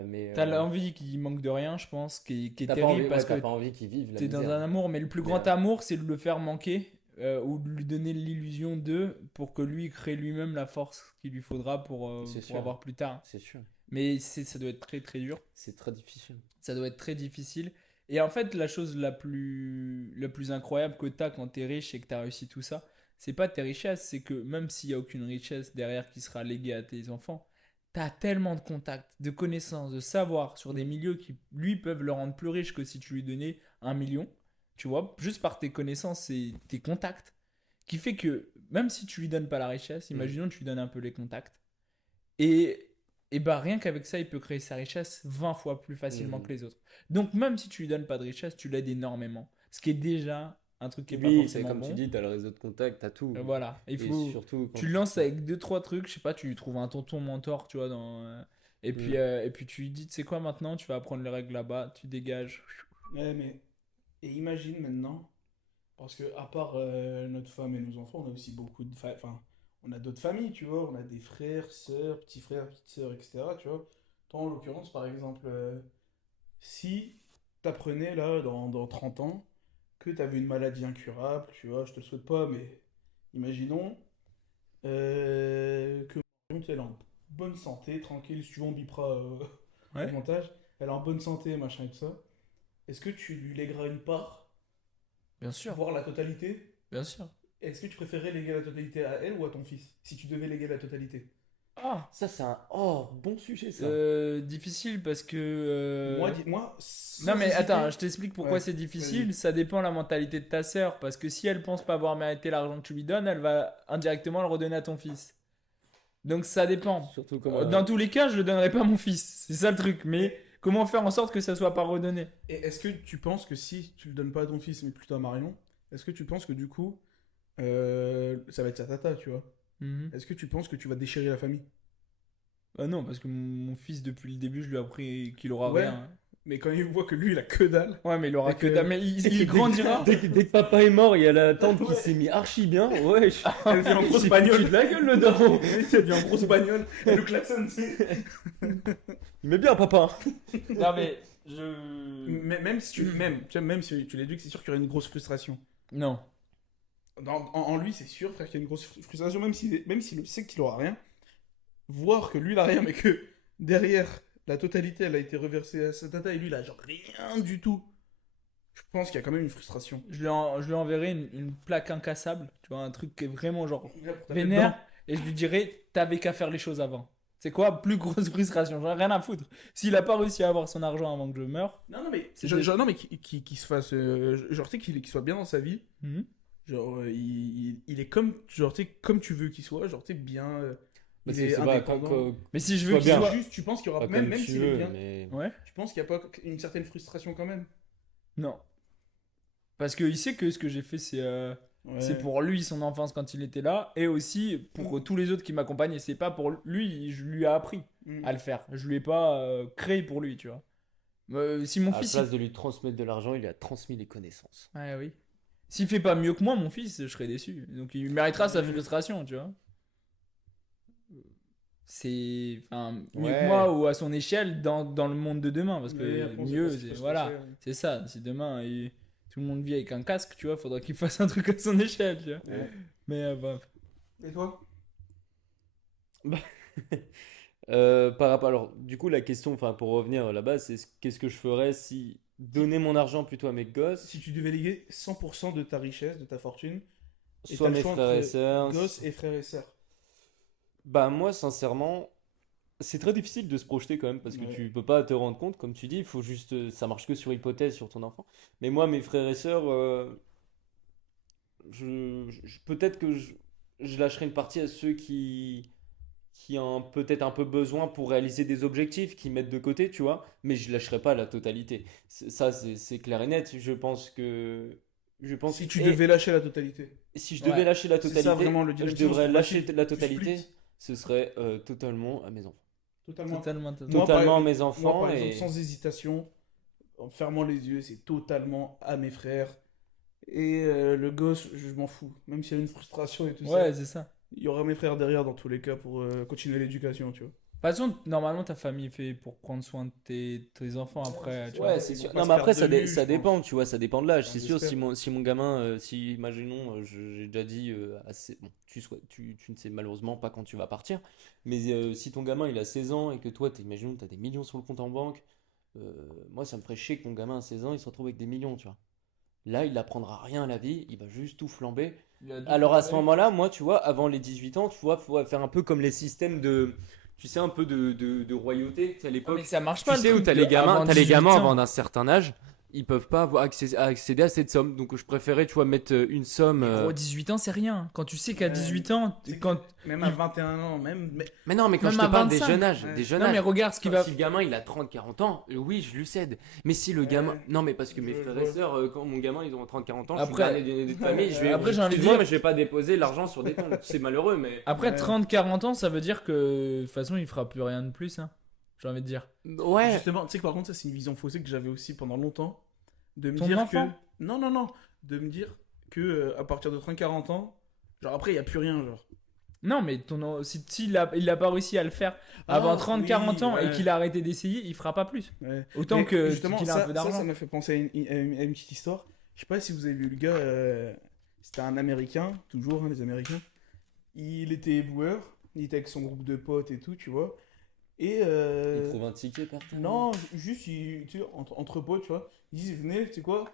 Mais T'as l'envie qu'il manque de rien, je pense, qui est t'as pas terrible envie, parce ouais, t'as que pas envie qu'il vive la t'es dans misère. un amour. Mais le plus Mais, grand amour, c'est de le faire manquer ou de lui donner l'illusion d'eux pour que lui crée lui-même la force qu'il lui faudra c'est pour sûr, avoir plus tard. c'est sûr. Mais ça doit être très très dur. C'est très difficile. Ça doit être très difficile. Et en fait, la chose la plus incroyable que tu as quand tu es riche et que tu as réussi tout ça, c'est pas tes richesses, c'est que même s'il n'y a aucune richesse derrière qui sera léguée à tes enfants, tu as tellement de contacts, de connaissances, de savoir sur des milieux qui, lui, peuvent le rendre plus riche que si tu lui donnais 1 million. Tu vois, juste par tes connaissances et tes contacts, qui fait que même si tu lui donnes pas la richesse, Mm. imaginons que tu lui donnes un peu les contacts, et, et bah rien qu'avec ça, il peut créer sa richesse 20 fois plus facilement Mm. que les autres. Donc même si tu lui donnes pas de richesse, tu l'aides énormément. Ce qui est déjà un truc qui est pas Oui, c'est forcément comme tu bon. dis, t'as le réseau de contact, t'as tout. Voilà, il Et faut surtout quand tu le lances avec deux trois trucs, je sais pas, tu lui trouves un tonton mentor, tu vois, Et puis tu lui dis, tu sais quoi maintenant, tu vas apprendre les règles là-bas, tu dégages. Ouais, mais. Et imagine maintenant, parce que à part notre femme et nos enfants, on a aussi beaucoup de. Enfin, on a d'autres familles, tu vois. On a des frères, sœurs, petits frères, petites sœurs, etc. Tu vois. Toi, en l'occurrence, par exemple, si t'apprenais là, dans 30 ans, que t'avais une maladie incurable, tu vois, je te le souhaite pas, mais imaginons que Marion, elle est en bonne santé, tranquille, si tu veux, on bipera au Ouais, montage. Elle est en bonne santé, machin et tout ça. Est-ce que tu lui lègueras une part, bien sûr, voire la totalité? bien sûr. Est-ce que tu préférerais léguer la totalité à elle ou à ton fils? Si tu devais léguer la totalité. Ah, Ça, c'est un bon sujet, ça. difficile parce que. Moi, Non sans mais hésiter- attends, je t'explique pourquoi Ouais, c'est difficile. vas-y. Ça dépend de la mentalité de ta sœur. Parce que si elle pense pas avoir mérité l'argent que tu lui donnes, elle va indirectement le redonner à ton fils. Donc ça dépend. Surtout comment. Dans tous les cas, je le donnerai pas à mon fils. C'est ça le truc. Mais comment faire en sorte que ça soit pas redonné? Et est-ce que tu penses que si tu le donnes pas à ton fils, mais plutôt à Marion, est-ce que tu penses que du coup, ça va être sa tata, tu vois? Mhm. Est-ce que tu penses que tu vas déchirer la famille? Bah non, parce que mon fils, depuis le début, je lui ai appris qu'il aura Ouais. rien. Mais quand il voit que lui, il a que dalle. Ouais, mais il aura Et que que- dalle. Mais il grandira. Dès que papa est mort, il y a la tante qui Ouais. s'est mis archi bien. Ouais, Elle fait en grosse il bagnole. de la gueule le daron. Elle devient en grosse bagnole. Elle le klaxonne, tu sais. Il met bien papa. Non mais je. Même si même si tu l'éduques, c'est sûr qu'il y aura une grosse frustration. Non. En lui, c'est sûr, frère, qu'il y a une grosse frustration, même s'il sait qu'il aura rien. Voir que lui, il a rien, mais que derrière, la totalité, elle a été reversée à sa tata, et lui, il a genre rien du tout. Je pense qu'il y a quand même une frustration. Je lui enverrai une plaque incassable, tu vois, un truc qui est vraiment genre Pour taper vénère, dedans. et je lui dirai, t'avais qu'à faire les choses avant. C'est quoi, plus grosse frustration, j'en ai rien à foutre. S'il a pas réussi à avoir son argent avant que je meure, Non, mais, C'est non, mais qu'il se fasse. Genre, tu sais, qu'il soit bien dans sa vie. Genre, il est comme, genre, tu sais, comme tu veux qu'il soit. Genre, tu sais, bien. Bah, Il est c'est pas indépendant. mais si je Sois veux qu'il bien. soit... Juste, tu penses qu'il y aura. pas Même, comme même tu s'il est veux, bien. mais. Ouais, Tu penses qu'il n'y a pas une certaine frustration quand même? non. Parce qu'il sait que ce que j'ai fait, c'est pour lui, son enfance quand il était là, et aussi pour tous les autres qui m'accompagnaient. C'est pas pour lui, je lui ai appris Mm. à le faire. Je lui ai pas créé pour lui, tu vois. Si mon À la fils... place de lui transmettre de l'argent, il lui a transmis les connaissances. Ouais, oui. S'il fait pas mieux que moi, mon fils, je serais déçu. Donc il méritera sa frustration, tu vois. C'est enfin, mieux Ouais. que moi ou à son échelle dans le monde de demain. Parce que Mais après, on sait mieux, pas ce qui peut se voilà. passer, ouais. C'est ça. Si demain tout le monde vit avec un casque, tu vois, faudra qu'il fasse un truc à son échelle, tu vois. Ouais. Mais bref. Et toi? Par rapport, alors, du coup, la question, enfin, pour revenir là-bas, c'est qu'est-ce que je ferais si donner mon argent plutôt à mes gosses, Si tu devais léguer 100% de ta richesse, de ta fortune, et soit t'as le mes choix frères et entre sœurs. gosses et frères et sœurs. Bah, moi, sincèrement, c'est très difficile de se projeter quand même parce que Ouais. tu peux pas te rendre compte, comme tu dis, il faut juste, ça marche que sur hypothèse sur ton enfant. Mais moi, mes frères et sœurs, peut-être que je lâcherai une partie à ceux qui ont peut-être un peu besoin pour réaliser des objectifs, qui mettent de côté, tu vois, mais je lâcherai pas la totalité. Ça, c'est clair et net. Je pense Si tu et devais lâcher la totalité. si je devais Ouais, lâcher la c'est totalité, ça vraiment le dilemme. je Sinon, devrais c'est lâcher facile. la Tu totalité. splits. Ce serait totalement à mes enfants. Totalement. Totalement. Moi, par Totalement à exemple- mes Moi, enfants par exemple, et sans hésitation, en fermant les yeux, c'est totalement à mes frères. Et le gosse, je m'en fous. Même s'il y a une frustration et tout Ouais, ça, c'est ça. il y aura mes frères derrière dans tous les cas pour continuer l'éducation, tu vois. De toute façon, normalement, ta famille est fait pour prendre soin de tes enfants après. Tu vois. ouais, c'est ils sûr. vont pas Non, se mais après, perdre de vue, ça je dépend, tu vois, ça dépend de l'âge. Enfin, C'est sûr, j'espère. si mon gamin, si, imaginons, j'ai déjà dit, assez, bon, tu ne sais malheureusement pas quand tu vas partir, mais si ton gamin, il a 16 ans et que toi, imaginons, tu as des millions sur le compte en banque, moi, ça me ferait chier que mon gamin à 16 ans, il se retrouve avec des millions, tu vois. Là, il n'apprendra rien à la vie, il va juste tout flamber. Alors à ce moment-là, moi, tu vois, avant les 18 ans, tu vois, faut faire un peu comme les systèmes tu sais, un peu de royauté, tu sais, à Ah, l'époque. mais ça marche Tu pas. le sais où truc t'as de les gamins, avant t'as les 18 gamins ans. avant un certain âge, ils peuvent pas accéder à cette somme. Donc je préférais, tu vois, mettre une somme. Gros, 18 ans, c'est rien. Quand tu sais qu'à Ouais. 18 ans, C'est quand... Même à 21 ans, même. Mais non, mais quand Même je te à parle des 25. jeunes âges, Ouais. des jeunes Non, mais âges. regarde ce qui va... Si le gamin il a 30-40 ans, oui, je lui cède. Mais si le Ouais. gamin. Non, mais parce que mes Je frères vois. et sœurs, quand mon gamin ils ont 30-40 ans, Après- je suis dernier de famille, je vais. Après, j'ai envie de excuse-moi, dire- mais je vais pas déposer l'argent sur des comptes. C'est malheureux, mais. Après Ouais. 30-40 ans, ça veut dire que de toute façon, il fera plus rien de plus. Hein. j'ai envie de dire. Ouais. Justement, tu sais que par contre, ça, c'est une vision faussée que j'avais aussi pendant longtemps. De me Ton dire enfant que. Non. De me dire que à partir de 30-40 ans, genre après, il n'y a plus rien, genre. Non, mais il a pas réussi à le faire avant Ah, 30-40 ans oui, et ouais. qu'il a arrêté d'essayer, il fera pas plus. Ouais. Autant Mais que justement, qu'il a un peu ça d'argent. m'a fait penser à une petite histoire. Je sais pas si vous avez vu le gars, c'était un Américain, toujours, hein, les Américains. Il était éboueur, il était avec son groupe de potes et tout, tu vois. Et Il trouve un ticket par terre. non, juste, tu sais, entre potes, tu vois. Ils disent, venez, tu sais quoi,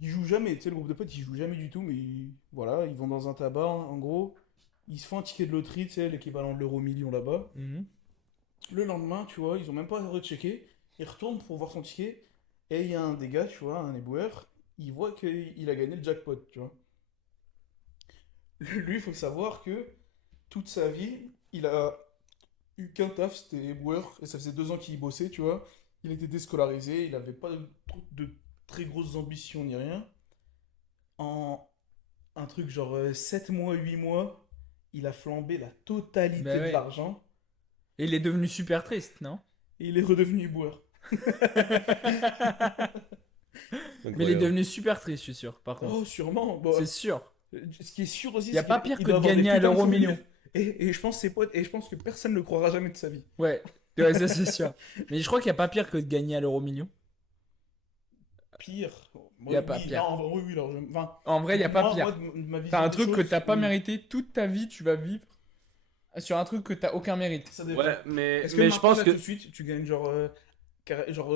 ils jouent jamais, tu sais, le groupe de potes, ils jouent jamais du tout, mais voilà, ils vont dans un tabac, en gros. Ils se font un ticket de loterie, tu sais, l'équivalent de l'euro-million là-bas. Mhm. Le lendemain, tu vois, ils ont même pas rechecké. Ils retournent pour voir son ticket. Et il y a un des gars, tu vois, un éboueur. Il voit qu'il a gagné le jackpot, tu vois. Lui, il faut savoir que toute sa vie, il a eu qu'un taf, c'était éboueur. Et ça faisait 2 ans qu'il y bossait, tu vois. Il était déscolarisé, il avait pas de très grosses ambitions ni rien. En un truc genre 7 mois, 8 mois, il a flambé la totalité Bah de ouais. l'argent. Et il est devenu super triste, non? Et il est redevenu éboueur. Mais il est devenu super triste, je suis sûr, par contre. Oh, sûrement. Bon, C'est sûr. ce qui est sûr aussi, Y a c'est pas qu'il- pire il que doit de avoir des gagner à putains de l'euro-million. souvenirs. Et je pense ses potes, et je pense que personne ne le croira jamais de sa vie. Ouais, ouais, ça c'est sûr. Mais je crois qu'il n'y a pas pire que de gagner à l'euro-million. Pire. Moi, Y a pas oui, pire. Non, oui, alors, enfin, En vrai, il n'y a pas moi, pire. de ma vision T'as un des truc que choses, t'as pas oui. mérité toute ta vie, tu vas vivre sur un truc que t'as aucun mérite. Ça dépend. Ouais, mais Est-ce je maintenant, pense là, que tout de suite, tu gagnes genre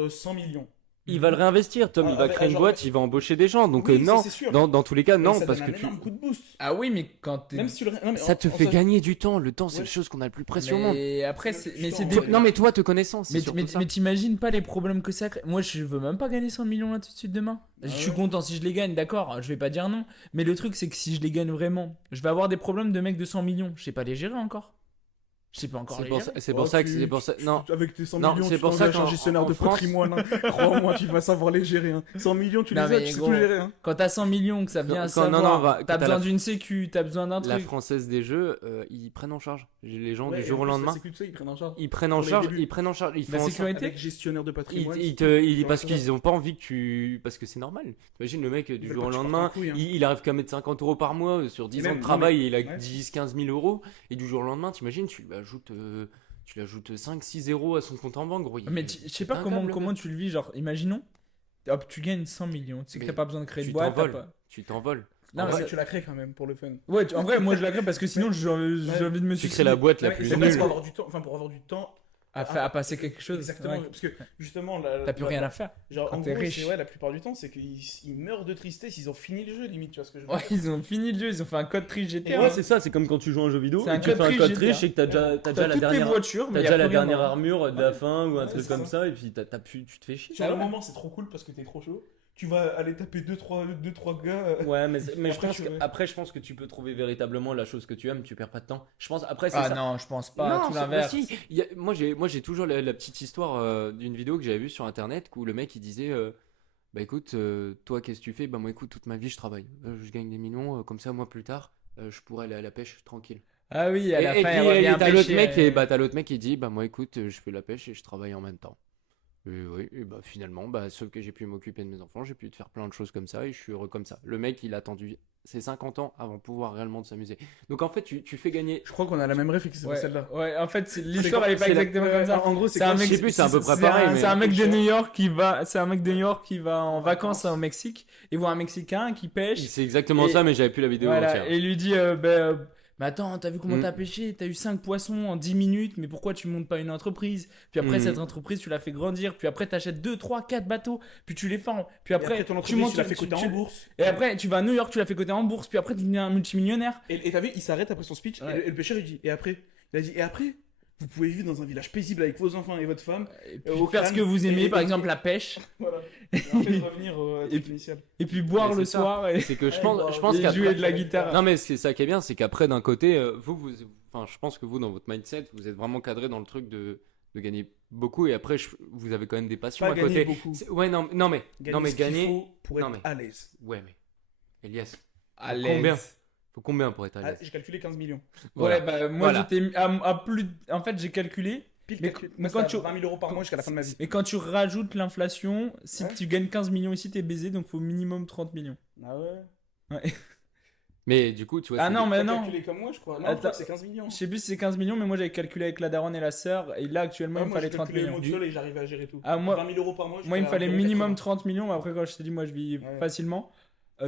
100 millions. il va le réinvestir, Tom. Ah, Il va avec- créer une genre- boîte, il va embaucher des gens. Donc Oui, ça, non, c'est sûr. dans tous les cas, Mais non, ça parce donne que un tu. énorme coup de boost. Ah oui, mais quand t'es. Même si tu le... non, mais Ça te en fait sach- gagner du temps. Le temps, c'est Ouais. la chose qu'on a le plus précieux au monde. Mais après, C'est mais c'est putain, des. ouais. Non, mais toi, te connaissant, c'est Mais, surtout mais, ça. mais t'imagines pas les problèmes que ça crée. Moi, je veux même pas gagner 100 millions là tout de suite demain. Ah Je suis ouais. content si je les gagne, d'accord, je vais pas dire non. Mais le truc, c'est que si je les gagne vraiment, je vais avoir des problèmes de mecs de 100 millions. Je sais pas les gérer encore. Je sais pas encore C'est les pour gérer. ça, c'est pour ça que c'est pour ça. Non, Avec tes 100 Non, millions, c'est tu pour ça t'engages un qu'en- gestionnaire en de France- patrimoine. Hein. Crois-moi, tu vas savoir les gérer. Hein. 100 millions, tu Non, les as, mais tu sais gros, tout gérer. Hein. Quand t'as 100 millions, que ça vient à Quand- non, savoir, non, t'as quand t'as besoin la- d'une sécu, t'as besoin d'un la truc. Française des Jeux, ils prennent en charge les gens Ouais, du et jour en au plus, lendemain. ça, c'est que tu sais, ils prennent en charge. Ils prennent en Pour les charge, débuts. ils prennent en charge, ils La font en sécurité. Avec gestionnaire de Ils, patrimoine. parce ça. qu'ils ont pas envie que tu. Parce que c'est normal. T'imagines le mec du veulent jour pas au que tu partes lendemain, en couille, hein. il arrive qu'à mettre 50 euros par mois sur 10 ans même- de non, travail mais- et il a ouais. 10-15 000 euros. Et du jour au lendemain, t'imagines, tu lui ajoutes 5-6 euros à son compte en banque, gros. Mais je sais pas comment tu le vis. Genre, imaginons, hop, tu gagnes 100 millions. Tu sais que Mais t'as pas besoin de créer de tu boîte. t'as t'envoles. pas- Tu t'envoles. Non, En mais vrai, ça- Tu la crées quand même pour le fun. Ouais, en vrai, moi je la crée parce que sinon j'ai envie de me tu crées suicider. la boîte la Ouais, plus c'est nulle. pour avoir du temps. Enfin, pour avoir du temps. à passer quelque chose. Exactement. Ouais. Parce que justement, T'as plus rien à faire. Genre, quand en t'es gros, riche. la plupart du temps, c'est qu'ils meurent de tristesse. Ils ont fini le jeu, limite. Tu vois ce que je veux Ouais, dire ils ont fini le jeu, ils ont fait un code triche GTA. Ouais, hein. c'est ça, c'est comme quand tu joues à un jeu vidéo C'est un et tu code fais un triche code GTA. triche et que t'as déjà T'as la toutes tes dernière. voitures, mais T'as y a déjà la plus rien dernière dedans. armure de la fin ou un Ouais, truc c'est comme ça. ça et puis tu te fais chier. Sur le moment, c'est trop cool parce que t'es trop chaud. Tu vas aller taper 2-3 gars. Ouais, mais je Après, pense tu- après je pense que tu peux trouver véritablement la chose que tu aimes, tu perds pas de temps. Je pense après c'est Ah ça. non, je pense pas, Non, tout c'est- l'inverse. bah si. Moi j'ai toujours la petite histoire d'une vidéo que j'avais vue sur internet où le mec il disait bah écoute toi qu'est-ce que tu fais? Bah moi écoute toute ma vie je travaille. Je gagne des millions comme ça moi plus tard je pourrais aller à la pêche tranquille. Ah oui, à la et fin, puis il revient t'as l'autre pêcher, mec t'as l'autre mec qui dit bah moi écoute je fais la pêche et je travaille en même temps. Et oui, et bah finalement, sauf que j'ai pu m'occuper de mes enfants, j'ai pu faire plein de choses comme ça et je suis heureux comme ça. Le mec, il a attendu ses 50 ans avant de pouvoir réellement de s'amuser. Donc en fait, tu fais gagner. Je crois qu'on a la même réflexion, Ouais, celle-là. ouais, en fait, l'histoire elle est pas c'est la- exactement comme ça. En gros, C'est un mec, je sais plus, c'est à peu près pareil, mais- C'est un mec de New York qui va, c'est un mec de New York qui va en vacances au Mexique et voit un Mexicain qui pêche. C'est exactement Et- ça, mais j'avais plus la vidéo Voilà, entière. et il lui dit mais attends, t'as vu comment Mm. t'as pêché? T'as eu 5 poissons en 10 minutes, mais pourquoi tu montes pas une entreprise? Puis après, Mm. cette entreprise, tu la fais grandir. Puis après, t'achètes 2, 3, 4 bateaux. Puis tu les vends. Puis Et après, après, ton tu entreprise, montes tu l'as fait coter en bourse. Et après, tu vas à New York, tu l'as fait coter en bourse. Puis après, tu deviens un multimillionnaire. Et t'as vu, il s'arrête après son speech. Ouais. Et le pêcheur, il dit, et après? Il a dit, et après? Vous pouvez vivre dans un village paisible avec vos enfants et votre femme. Et puis au faire ce calme, que vous aimez, et- par et- exemple la pêche. Voilà. Et après, revenir à Et truc puis- initial. Et puis boire Mais le c'est ça. soir. Et... C'est que je Ouais, pense, bah, je pense et qu'après- jouer de la guitare. Non mais c'est ça qui est bien, c'est qu'après d'un côté, enfin je pense que vous dans votre mindset, vous êtes vraiment cadré dans le truc de gagner beaucoup et après vous avez quand même des passions Pas à gagner côté. beaucoup. Ouais non mais Gagner ce qu'il gagner. faut pour non, être mais- à l'aise. Ouais mais Elias, À combien l'aise. faut combien pour être à Ah, l'aise? j'ai calculé 15 millions. Voilà. Ouais, bah moi Voilà. j'étais à plus. En fait, j'ai calculé. Pile Mais calcul. mais Moi, quand c'est à tu- 20 000 euros par mois jusqu'à la fin de ma vie. Mais quand tu rajoutes l'inflation, si Ouais. tu gagnes 15 millions ici, t'es baisé, donc faut minimum 30 millions. Ah ouais. Ouais. Mais du coup, tu vois, Ah c'est non, des- mais T'as non. calculé comme moi, je crois. Non, je Attends. crois que c'est 15 millions. Je sais plus si c'est 15 millions, mais moi j'avais calculé avec la daronne et la sœur, et là actuellement Ouais, il me moi, fallait j'ai 30 calculé millions. modules et j'arrivais à gérer tout. Ah, moi- 20 000 euros par mois. Moi il me jusqu'à fallait 1,80 minimum €. 30 millions, mais après quand je t'ai dit, moi je vis Ouais. facilement.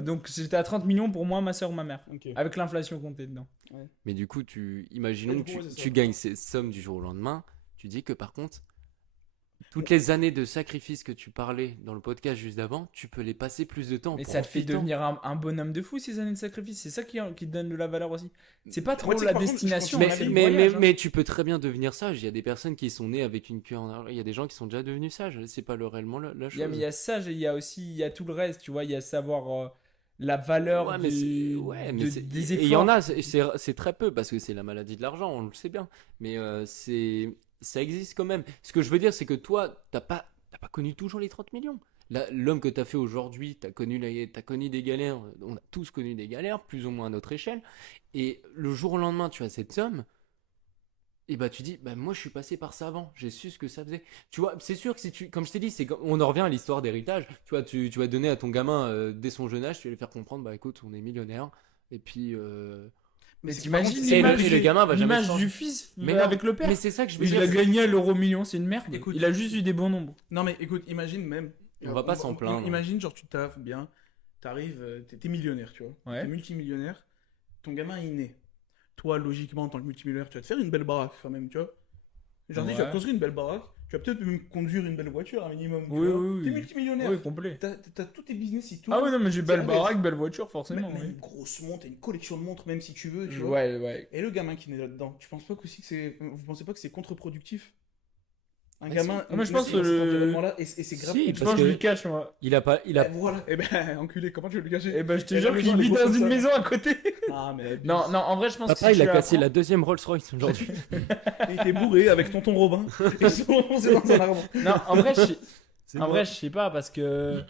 Donc j'étais à 30 millions pour moi, ma sœur ou ma mère, Ok. avec l'inflation comptée dedans. Mais du coup, imaginons Et du que coup, ouais, c'est ça. tu gagnes ces sommes du jour au lendemain. Tu dis que par contre, toutes les années de sacrifice que tu parlais dans le podcast juste d'avant, tu peux les passer plus de temps en Mais ça te fait profitant. devenir un bonhomme de fou ces années de sacrifice, c'est ça qui te donne de la valeur aussi. C'est pas trop Moi, tu sais la que par contre, je destination, continue hein, à c'est aller le Mais, voyage, hein. mais tu peux très bien devenir sage. Il y a des personnes qui sont nées avec une queue en argent. Il y a des gens qui sont déjà devenus sages. C'est pas réellement la chose. Mais il y a ça, il y a aussi il y a tout le reste, tu vois, il y a savoir la valeur Ouais, mais des efforts. Et il y en a, c'est très peu parce que c'est la maladie de l'argent, on le sait bien. Mais ça existe quand même. Ce que je veux dire, c'est que toi, t'as pas connu toujours les 30 millions. L'homme que t'as fait aujourd'hui, t'as connu des galères. On a tous connu des galères, plus ou moins à notre échelle. Et le jour au lendemain, tu as cette somme. Et bah tu dis, bah moi je suis passé par ça avant, j'ai su ce que ça faisait. Tu vois, c'est sûr que si tu, comme je t'ai dit, on en revient à l'histoire d'héritage. Tu vois, tu vas donner à ton gamin dès son jeune âge, tu vas lui faire comprendre, bah écoute, on est millionnaire. Et puis. Mais c'est- par t'imagines contre, c'est- l'image et le gamin va jamais l'image changer. du fils Mais non, avec le père. Mais c'est ça que je veux Il dire. a gagné l'euro million, c'est une merde. Écoute, Il a juste eu des bons nombres. Non, mais écoute, imagine même. On va pas s'en plaindre. Imagine, genre, tu taffes bien, t'arrives, t'es millionnaire, tu vois. Ouais. T'es multimillionnaire, ton gamin il est né. Toi, logiquement, en tant que multimillionnaire, tu vas te faire une belle baraque quand même, tu vois. Genre, tu vas Ouais. te construire une belle baraque, tu vas peut-être même conduire une belle voiture, un minimum. tu Oui, vois. oui, oui. T'es multimillionnaire. Oui, complet. T'as tous tes business et tout. Ah oui, non, mais j'ai belle C'est- baraque, belle voiture, Mais, forcément. mais oui. une grosse montre, une collection de montres, même si tu veux, tu vois. Ouais, ouais. Et le gamin qui naît là-dedans, tu penses pas que vous pensez pas que c'est contre-productif? Un Ah, gamin, si. Moi, je pense dans que cet le- environnement-là, et c'est grave. Si, Je compliqué. pense que je que- lui cache, moi. Il a pas. Voilà, et ben, enculé, comment tu veux lui cacher? Eh ben, je te Et jure la qu'il maison, elle est vit grosse dans comme une ça. maison à côté. Ah, mais Non, non, en vrai, je pense que Papa, si il tu a cassé apprends- la deuxième Rolls Royce aujourd'hui. il était bourré avec tonton Robin. Ils sont enfoncés dans un arbre. Non, en vrai, C'est en moi. vrai, je sais pas, parce que.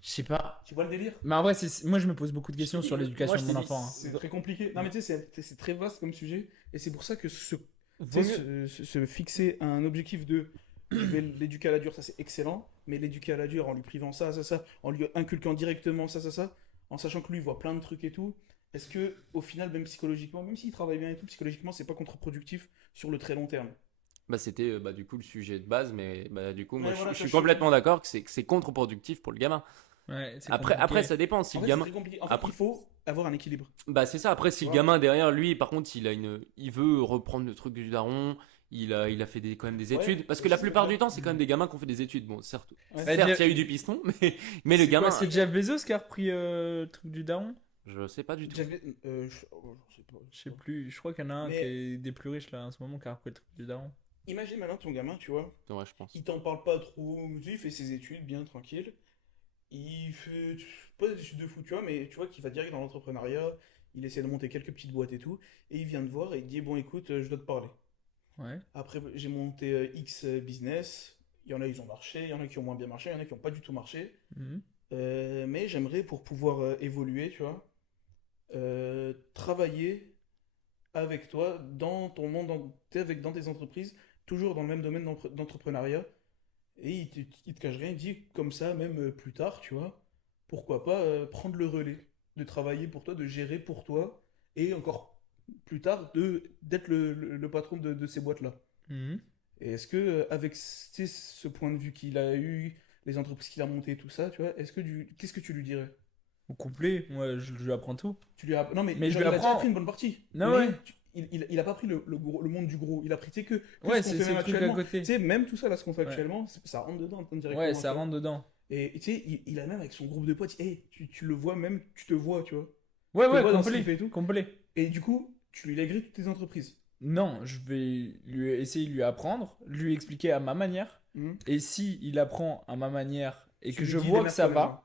Je sais pas. Tu vois le délire? Mais en vrai, moi, je me pose beaucoup de questions sur l'éducation Moi, de je mon te dis, enfant. hein. C'est très compliqué. Non, mais tu sais, c'est très vaste comme sujet. Et c'est pour ça que tu Vaut sais, mieux- se fixer un objectif de je vais l'éduquer à la dure, ça c'est excellent. Mais l'éduquer à la dure en lui privant ça, en lui inculquant directement ça, en sachant que lui il voit plein de trucs et tout. Est-ce que au final, même psychologiquement, même s'il travaille bien et tout, psychologiquement, c'est pas contre-productif sur le très long terme? Bah, c'était du coup le sujet de base, mais du coup, moi Ouais, je, voilà, je ça, suis je suis- complètement d'accord que c'est contre-productif pour le gamin. Ouais, c'est Après, compliqué. ça dépend. Si En le fait, c'est gamin. très compliqué. En fait, Après- il faut avoir un équilibre. Bah, c'est ça. Après, si le Voilà. gamin derrière lui, par contre, il veut reprendre le truc du daron, il a fait quand même des Ouais, études. Parce que aussi, la c'est plupart vrai. du temps, c'est quand même des gamins qui ont fait des études. Bon, certes, Ouais. Bah, certes, Jeff- il y a eu du piston, mais le C'est gamin, quoi, c'est Jeff Bezos qui a repris le truc du daron? je sais pas du tout. Je sais pas. Je sais plus, je crois qu'il y en a un Mais- qui est des plus riches là en ce moment qui a repris le truc du daron. Imagine maintenant ton gamin, tu vois. Ouais, je pense. Il t'en parle pas trop, il fait ses études bien tranquille. Il fait pas des études de fou, tu vois, mais tu vois qu'il va direct dans l'entrepreneuriat. Il essaie de monter quelques petites boîtes et tout. Et il vient te voir et il dit bon, écoute, je dois te parler. Ouais. Après, j'ai monté X business. Il y en a, ils ont marché. Il y en a qui ont moins bien marché. Il y en a qui ont pas du tout marché. Mhm. Mais j'aimerais, pour pouvoir évoluer, tu vois, travailler avec toi dans ton monde, dans tes entreprises, toujours dans le même domaine d'entrepreneuriat. Et il te cache rien, il dit comme ça, même plus tard, tu vois, pourquoi pas prendre le relais, de travailler pour toi, de gérer pour toi, et encore plus tard, d'être le patron de ces boîtes-là. Mhm. Et est-ce que, avec ce point de vue qu'il a eu, les entreprises qu'il a montées, tout ça, tu vois, qu'est-ce que tu lui dirais? Au complet, moi je lui apprends tout. Non, mais, Mais je genre, lui il a déjà apprends. pris une bonne partie. Non, Mais ouais. il a pas pris le monde du gros. Il a pris, tu sais, que Ouais, ce qu'on c'est fait ces même trucs à actuellement. côté. Tu sais, même tout ça, là, ce qu'on fait Ouais. actuellement, ça rentre dedans, directement. Ouais, tu ça vois. rentre dedans. Et tu sais, il a même avec son groupe de potes, hey, tu le vois même, tu te vois, tu vois. Ouais, te ouais, vois dans ce qu'il complet. fait et tout. Complet. Et du coup, tu lui lègues toutes tes entreprises. Non, je vais lui essayer de lui apprendre, lui expliquer à ma manière. Mhm. Et si il apprend à ma manière et Tu que lui je dis, vois que ça démerde-toi va,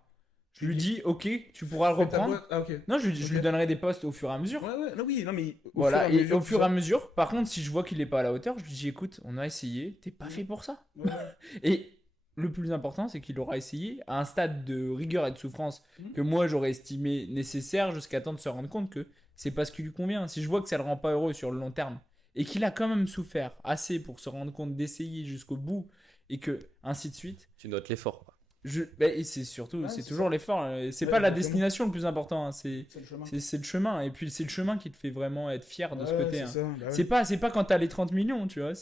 je lui dis ok, tu pourras le Fais ta reprendre. boîte. Ah, ok. Non, je lui Ok. donnerai des postes au fur et à mesure. Ouais, ouais, non, oui, non, mais Voilà, et au fur et à tout mesure, par contre, si je vois qu'il est pas à la hauteur, je lui dis écoute, on a essayé, t'es pas fait pour ça. ça. Ouais, ouais. Et le plus important, c'est qu'il aura essayé à un stade de rigueur et de souffrance Mhm. que moi j'aurais estimé nécessaire jusqu'à temps de se rendre compte que c'est pas ce qui lui convient. Si je vois que ça le rend pas heureux sur le long terme et qu'il a quand même souffert assez pour se rendre compte d'essayer jusqu'au bout et que ainsi de suite. Tu notes l'effort, quoi. Et c'est surtout, Ouais, c'est c'est toujours ça. l'effort. C'est Ouais, pas la exactement. destination le plus important, hein, c'est C'est le chemin. c'est le chemin. Et puis c'est le chemin qui te fait vraiment être fier de ce Ouais, côté. c'est Hein. ça, bah ouais. C'est pas quand t'as les 30 millions, tu vois.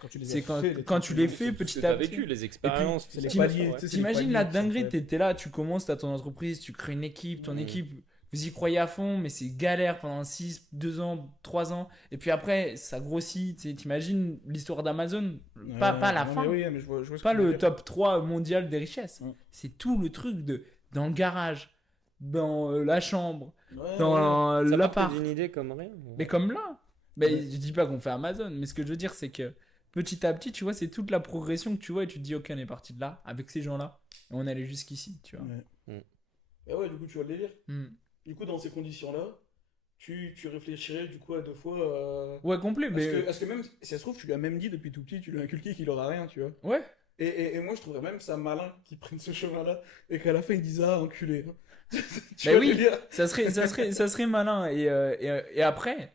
Quand tu les C'est as quand, fait, les quand trucs, tu les c'est fais Ce que petit t'as à petit. vécu, les expériences, c'est les tout ça. paliers, Ouais. tu sais, c'est T'imagines les la paliers, dinguerie, ça, t'es là, tu commences, t'as ton entreprise, tu crées une équipe, ton Mhm. équipe, vous y croyez à fond, mais c'est galère pendant 6, 2 ans, 3 ans. Et puis après, ça grossit. T'imagines l'histoire d'Amazon, pas la non, fin. Mais oui, mais je vois ce Pas que tu veux le dire. top 3 mondial des richesses. Mm. C'est tout le truc dans le garage, dans la chambre, Ouais, dans Ça l'appart. part d'une idée comme rien. Mais comme là. Mais Ouais. je dis pas qu'on fait Amazon, mais ce que je veux dire, c'est que petit à petit, tu vois, c'est toute la progression que tu vois et tu te dis, ok, on est parti de là, avec ces gens-là, et on allait jusqu'ici, tu vois. Ouais. Et ouais, du coup, tu vois le délire. Mm. Du coup, dans ces conditions-là, tu réfléchirais du coup à 2 fois. Ouais, complet, mais. Parce que même, si ça se trouve, tu lui as même dit depuis tout petit, tu lui as inculqué qu'il aura rien, tu vois. Ouais. Et moi, je trouverais même ça malin qu'il prenne ce chemin-là et qu'à la fin, il dise ah, enculé. Tu Bah vois oui. le délire. Ça serait malin. Et après,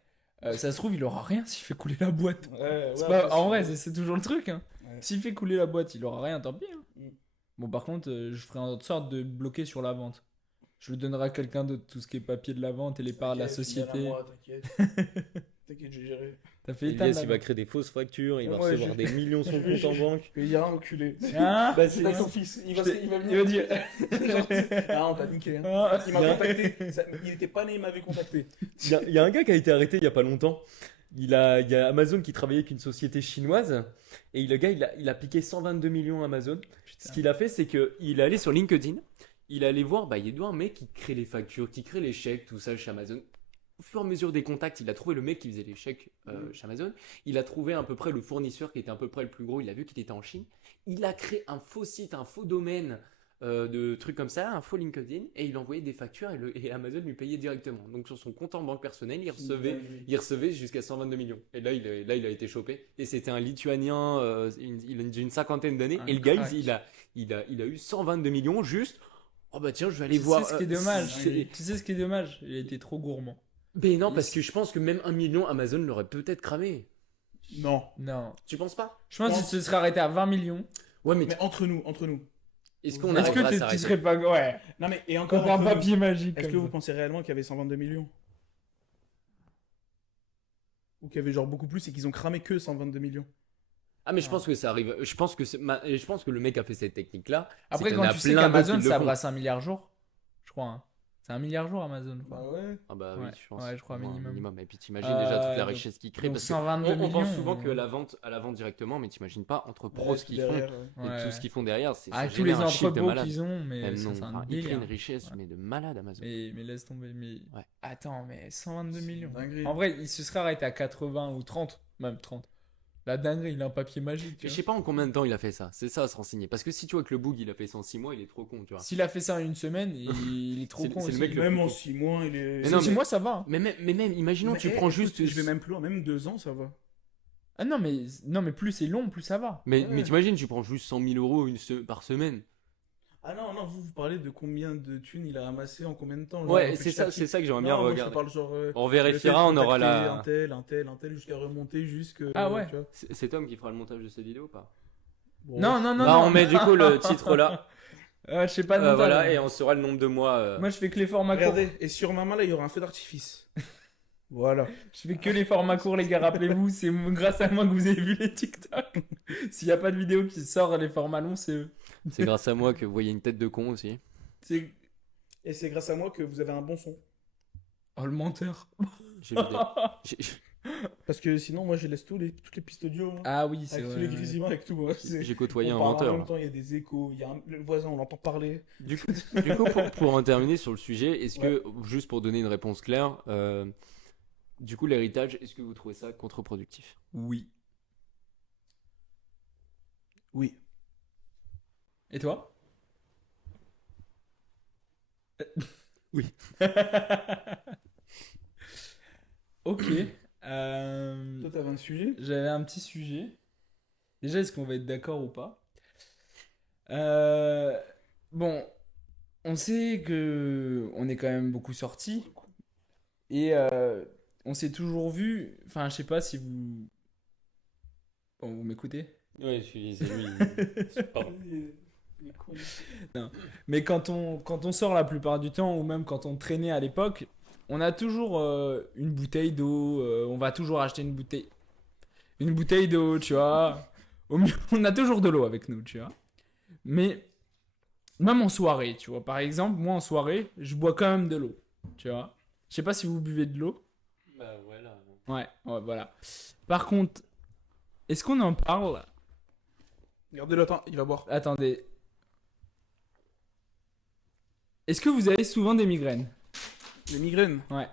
ça se trouve, il aura rien s'il fait couler la boîte. Ouais, C'est ouais, pas, après, en vrai, c'est toujours le truc. Hein. Ouais. S'il fait couler la boîte, il aura rien, tant pis. Hein. Mm. Bon, par contre, je ferai en sorte de le bloquer sur la vente. Je le donnerai à quelqu'un d'autre, tout ce qui est papier de la vente et les parts de la T'inquiète, viens à société. moi, T'inquiète, T'inquiète, j'ai géré. T'as fait Elias, éteindre il la va vente. créer des fausses factures, il va Ouais, recevoir des millions sur le compte en banque. Il y a un enculé. Hein Bah, C'est ton fils. Il va Il va venir. dire. Genre, ah, on t'a niqué. Hein. Ah, Il m'a contacté. Il était pas né, il m'avait contacté. Il y a un gars qui a été arrêté il y a pas longtemps. Il y a Amazon qui travaillait avec une société chinoise. Et le gars, il a piqué 122 millions à Amazon. Ce qu'il a fait, c'est qu'il est allé sur LinkedIn. Il est allé voir, bah, il y a un mec qui crée les factures, qui crée les chèques, tout ça chez Amazon. Au fur et à mesure des contacts, il a trouvé le mec qui faisait les chèques chez Amazon. Il a trouvé à peu près le fournisseur qui était à peu près le plus gros. Il a vu qu'il était en Chine. Il a créé un faux site, un faux domaine de trucs comme ça, un faux LinkedIn. Et il envoyait des factures et Amazon lui payait directement. Donc sur son compte en banque personnel, il recevait jusqu'à 122 millions. Et là, il a été chopé. Et c'était un Lituanien d'une cinquantaine d'années. Un Et le gars, crack. il a eu 122 millions juste. Oh bah tiens, je vais aller Tu voir. sais ce qui est dommage. c'est- Tu sais ce qui est dommage. Il a été trop gourmand. Mais non, parce que je pense que même 1 million, Amazon l'aurait peut-être cramé. Non. Non. Tu penses pas? Je pense Non. qu'il se serait arrêté à 20 millions. Ouais, mais Mais entre nous. est-ce qu'on Est-ce arrivera à que tu s'arrêter? serais pas. Ouais. Non, mais et Comme encore. un entre nous, papier magique. Est-ce que comme vous ça. pensez réellement qu'il y avait 122 millions? Ou qu'il y avait genre beaucoup plus et qu'ils ont cramé que 122 millions? Ah, mais je pense que ça arrive. Je pense que le mec a fait cette technique-là. Après, c'est qu'il y en quand a tu sais plein qu'Amazon, d'autres qui le ça font. brasse 1 milliard jour, je crois. Hein. C'est 1 milliard jour Amazon, je crois. Bah ouais. Ah bah Ouais, oui, je pense. ouais, je crois, Au moins, minimum. Et puis t'imagines déjà toute la donc- richesse qu'il crée. Donc Parce 122 on pense millions, souvent que à la vente directement, mais t'imagines pas entre pros Ouais, ce qu'ils derrière, font ouais. et tout ce qu'ils font derrière. Ça Ah, tous les génère un chiffre de entrepôts malade. qu'ils ont, mais Même ça, non, c'est un enfin, ils créent délire. une richesse, Ouais. mais de malade Amazon. Mais laisse tomber. Mais... Ouais. Attends, mais 122 millions. Dinguerie. En vrai, il se serait arrêté à 80 ou 30. Même 30. La dinguerie, il a un papier magique. tu Je vois. sais pas en combien de temps il a fait ça. C'est ça à se renseigner. Parce que si tu vois que le Boog il a fait ça en 6 mois, il est trop con, tu vois. S'il a fait ça en une semaine, il est trop C'est- con c'est le aussi. mec le- Même en 6 mois, il est. Mais non, Si moi, ça va. Hein. Mais même, imaginons, Mais, tu eh, prends écoute, juste. Je vais même plus loin, même 2 ans, ça va. Ah non, mais plus c'est long, plus ça va. Mais Ouais. t'imagines, tu prends juste 100 000 euros par semaine. Ah non, vous parlez de combien de thunes il a amassé en combien de temps? genre, Ouais, petit c'est ça, à petit. c'est ça que j'aimerais bien Non, moi, je regarder. parle genre. On le fait de vérifiera, on aura contacter la. Un tel, jusqu'à remonter jusque. Ah ouais. tu vois. C'est Tom qui fera le montage de cette vidéo ou pas? Bon, Non, non, non, Bah, non. on met du coup le titre là. Je sais pas. de montage, Voilà, moi. et on saura le nombre de mois. Moi, je fais que les formats courts. Regardez, et sur ma main là, il y aura un feu d'artifice. Voilà. Je fais que les formats courts, les gars. Rappelez-vous, c'est grâce à moi que vous avez vu les TikTok. S'il n'y a pas de vidéo qui sort les formats longs, c'est eux. C'est grâce à moi que vous voyez une tête de con aussi. C'est. Et c'est grâce à moi que vous avez un bon son. Oh, le menteur. J'ai vu des- j'ai- Parce que sinon, moi, je laisse toutes les pistes audio. Hein, Ah oui, c'est avec tous vrai. les grésillements, avec tout. Hein, c'est- J'ai côtoyé on un parle En menteur. même temps, il y a des échos, il y a le voisin, on l'entend parler. Du coup, pour en terminer sur le sujet, est-ce que, juste pour donner une réponse claire, du coup, l'héritage, est-ce que vous trouvez ça contre-productif? Oui. Oui. Et toi? Oui. Ok. Toi, t'avais un sujet? J'avais un petit sujet. Déjà, est-ce qu'on va être d'accord ou pas? Bon, on sait que on est quand même beaucoup sortis. Et on s'est toujours vu. Enfin, je sais pas si vous. Bon, vous m'écoutez? Ouais, c'est lui. Pardon. Mais quand on sort la plupart du temps, ou même quand on traînait à l'époque, on a toujours une bouteille d'eau. On va toujours acheter une bouteille d'eau, tu vois. Au mieux, on a toujours de l'eau avec nous, tu vois. Mais même en soirée, tu vois. Par exemple, moi en soirée, je bois quand même de l'eau, tu vois. Je sais pas si vous buvez de l'eau. Bah voilà. Ouais, voilà. Par contre, est-ce qu'on en parle? Regardez-le, attends, il va boire. Attendez. Est-ce que vous avez souvent des migraines? Les migraines. Ouais.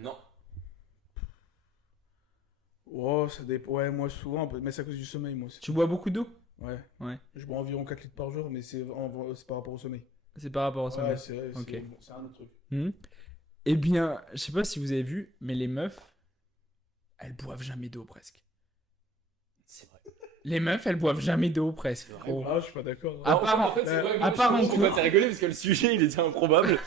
Non. Oh, ça dépend. Ouais, moi souvent, mais c'est à cause du sommeil, moi aussi. Tu bois beaucoup d'eau? Ouais. Ouais. Je bois environ 4 litres par jour, mais c'est par rapport au sommeil. C'est par rapport au sommeil. Ouais, c'est Ok. bon, c'est un autre truc. Eh bien, je sais pas si vous avez vu, mais les meufs, elles boivent jamais d'eau presque. C'est vrai. Les meufs, elles boivent jamais d'eau presque. vrai. gros. Ah, je suis pas d'accord. À part en- à part en cours. T'as rigolé parce que le sujet il était improbable.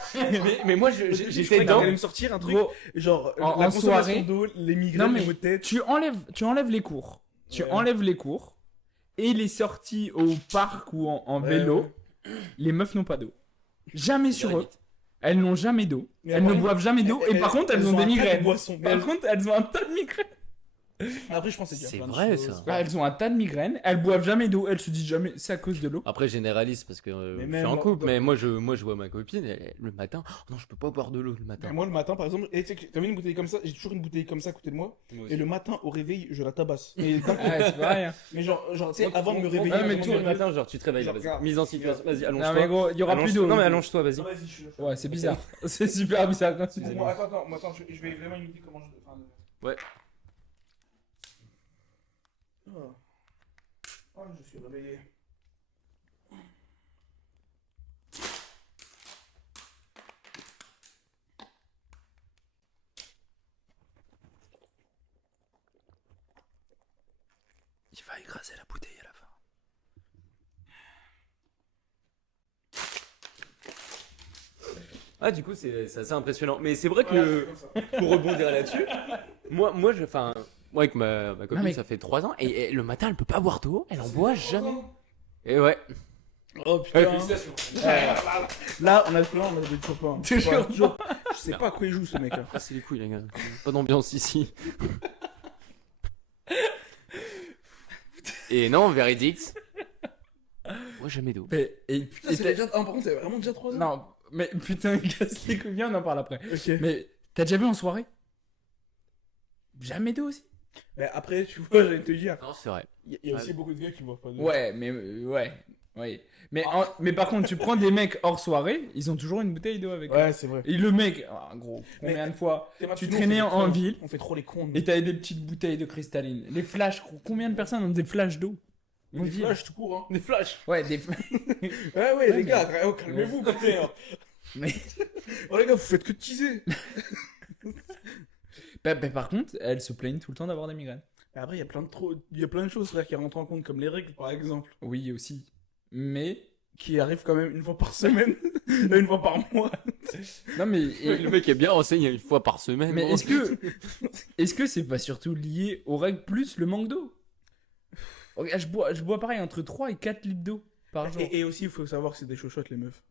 mais moi j'étais J'étais dedans. allait me sortir un truc, Gros, genre en la consommation soirée- d'eau, les Non, migraines, mais les maux de tête. tu enlèves les cours. Tu Ouais. enlèves les cours et les sorties au parc ou en Ouais, vélo, ouais. les meufs n'ont pas d'eau. Jamais sur eux. véridique. Elles n'ont jamais d'eau. Mais Elles par ne contre, boivent jamais d'eau. Et par contre, elles ont des un tas de migraines. boissons. Par contre, elles ont un tas de migraines. Après, je pense qu'il y a C'est plein de vrai, choses. ça. Elles ont un tas de migraines. Elles boivent jamais d'eau. Elles se disent jamais c'est à cause de l'eau. Après, généralise parce que Mais je même suis en dans- couple, dans- mais moi je vois ma copine le matin. Oh non, je peux pas boire de l'eau le matin. Mais moi, le matin, par exemple, tu sais que t'avais une bouteille comme ça, j'ai toujours une bouteille comme ça à côté de moi. Et le matin, au réveil, je la tabasse. Mais d'un coup. Ouais, c'est pareil. hein. Mais genre tu sais, avant de me réveiller. Ouais, mais avant tout de le me matin, genre tu te réveilles, Genre, vas-y. regarde. Mise en situation, vas-y, Non, mais allonge-toi. gros, il y aura plus d'eau. Non, mais allonge-toi, vas-y. Vas-y, je suis là. Ouais, c'est bizarre. C'est super bizarre quand tu dis. Moi, attends, je vais vraiment imiter comment je. Enfin, Ouais. Oh. Oh, je suis réveillé. Il va écraser la bouteille à la fin. Ah, du coup, c'est assez impressionnant. Mais c'est vrai Voilà, que, c'est comme ça. pour rebondir là-dessus, moi, enfin, moi avec ma copine, Non, mais- Ça fait 3 ans et le matin elle peut pas boire d'eau, elle en boit jamais. et ouais. Oh putain. Félicitations. Là, on a des copains. Toujours Je sais pas à quoi il joue ce mec. Hein. Ah, c'est les couilles, les gars. Pas d'ambiance ici. Et non, véridique. Moi, jamais d'eau. Mais, et Putain, c'est déjà. Ah, par contre, c'est vraiment déjà 3 ans. Non, mais putain, casse les couilles, on en parle après. Ok. Mais t'as déjà vu en soirée? Jamais d'eau aussi? Mais après, tu vois, j'allais te dire. Non, c'est vrai. Il y a aussi beaucoup de gars qui boivent pas de. Ouais, mais ouais. Mais par contre, tu prends des mecs hors soirée, ils ont toujours une bouteille d'eau avec eux. Ouais, c'est vrai. Et le mec, ah, gros, combien de fois tu traînais en ville On fait trop les cons. et t'avais des petites bouteilles de cristalline. Les flashs, gros, combien de personnes ont des flashs d'eau? On Des dit- flashs tout court, hein. Des flashs. Ouais, des. Ouais, les mais- gars, oh, calmez-vous, putain. Mais- Oh, les gars, vous faites que de teaser. Bah, par contre, elles se plaignent tout le temps d'avoir des migraines. Après, il y a plein de choses, frère, qui rentrent en compte, comme les règles, par exemple, Oui, aussi. Mais. qui arrivent quand même une fois par semaine, une fois par mois. Non, mais. Le mec est bien renseigné une fois par semaine. Mais bon. est-ce que c'est pas surtout lié aux règles plus le manque d'eau? Regarde, je bois pareil entre 3 et 4 litres d'eau par jour. Et aussi, il faut savoir que c'est des chochottes, les meufs.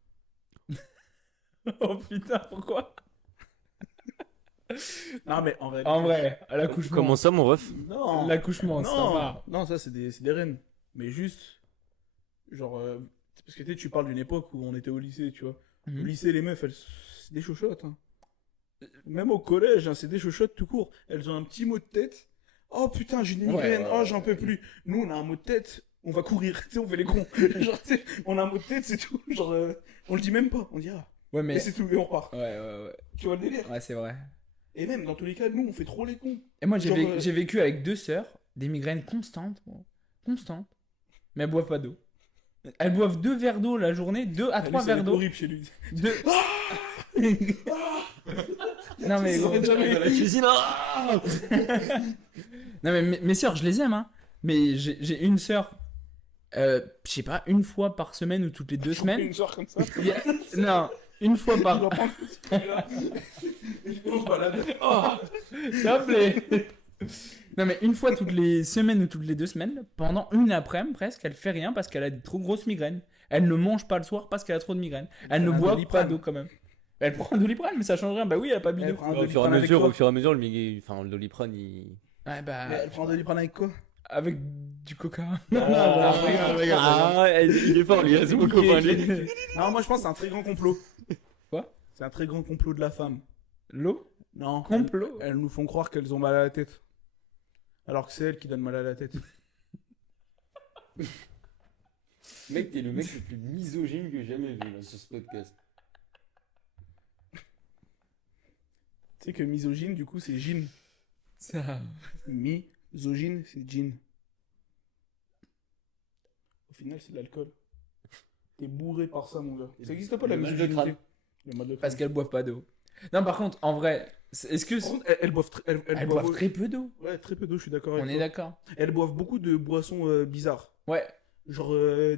Oh putain, pourquoi? Non, mais en vrai. En vrai, à l'accouchement. Comment ça, mon ref? Non. L'accouchement, ça Non, va. non, ça, c'est des reines. Mais juste. Genre. Parce que tu parles d'une époque où on était au lycée, tu vois. Au Mhm. lycée, les meufs, c'est des chochottes. Hein. Même au collège, hein, c'est des chochottes tout court. Elles ont un petit mot de tête. Oh putain, j'ai une migraine. ouais, Oh, j'en peux plus. Nous, on a un mot de tête. On va courir. Tu sais, on fait les cons. Genre, tu sais, on a un mot de tête, c'est tout. Genre, on le dit même pas. On dit ah. Ouais, Et mais. c'est tout. Et on repart. Ouais. Tu vois le délire. Ouais, c'est vrai. Et même, dans tous les cas, nous, on fait trop les cons. Et moi, Genre, j'ai vécu avec 2 sœurs, des migraines constantes. Gros. Constantes. Mais elles boivent pas d'eau. Elles boivent 2 verres d'eau la journée, 2 à 3 Lui, verres c'est d'eau. horrible chez lui. Deux- Non, mais gros. Dans la cuisine. Non, mais mes sœurs, je les aime, hein. Mais j'ai une sœur, je sais pas, une fois par semaine ou toutes les 2 semaines. Une soirée comme ça. Il y a- Non, une fois Il par va prendre ce truc-là. Et on se balade. Oh, s'il te plaît. Non, mais une fois toutes les semaines ou toutes les 2 semaines, pendant une après-midi presque, elle fait rien parce qu'elle a des trop grosses migraines. Elle ne mange pas le soir parce qu'elle a trop de migraines. Elle ne prend un boit pas Doliprane. d'eau quand même. Elle prend un Doliprane, mais ça change rien. Bah oui, elle a pas bu Elle d'eau. prend un Au fur et à Doliprane avec mesure, quoi au fur et à mesure, le Doliprane, il. Ouais, bah, Mais elle prend un Doliprane avec quoi? avec du coca. Non, Il est fort, lui, c'est mon copain, lui. Non, moi je pense que c'est un très grand complot. Quoi? C'est un très grand complot de la femme. L'eau? Non. Complot? Elles nous font croire qu'elles ont mal à la tête. Alors que c'est elles qui donnent mal à la tête. Mec, t'es le mec le plus misogyne que j'ai jamais vu là, sur ce podcast. Tu sais que misogyne, du coup, c'est gin. Ça. Misogyne, c'est gin. Au final, c'est de l'alcool. T'es bourré par ça, mon gars. Ça n'existe pas la Le mal de misogynie. crâne. Le mal de crâne. Parce qu'elles boivent pas d'eau. Non, par contre, en vrai, est-ce que. Par contre, elles boivent, Elles boivent très peu d'eau. Ouais, très peu d'eau, je suis d'accord avec On toi. est d'accord. Elles boivent beaucoup de boissons bizarres. Ouais. Genre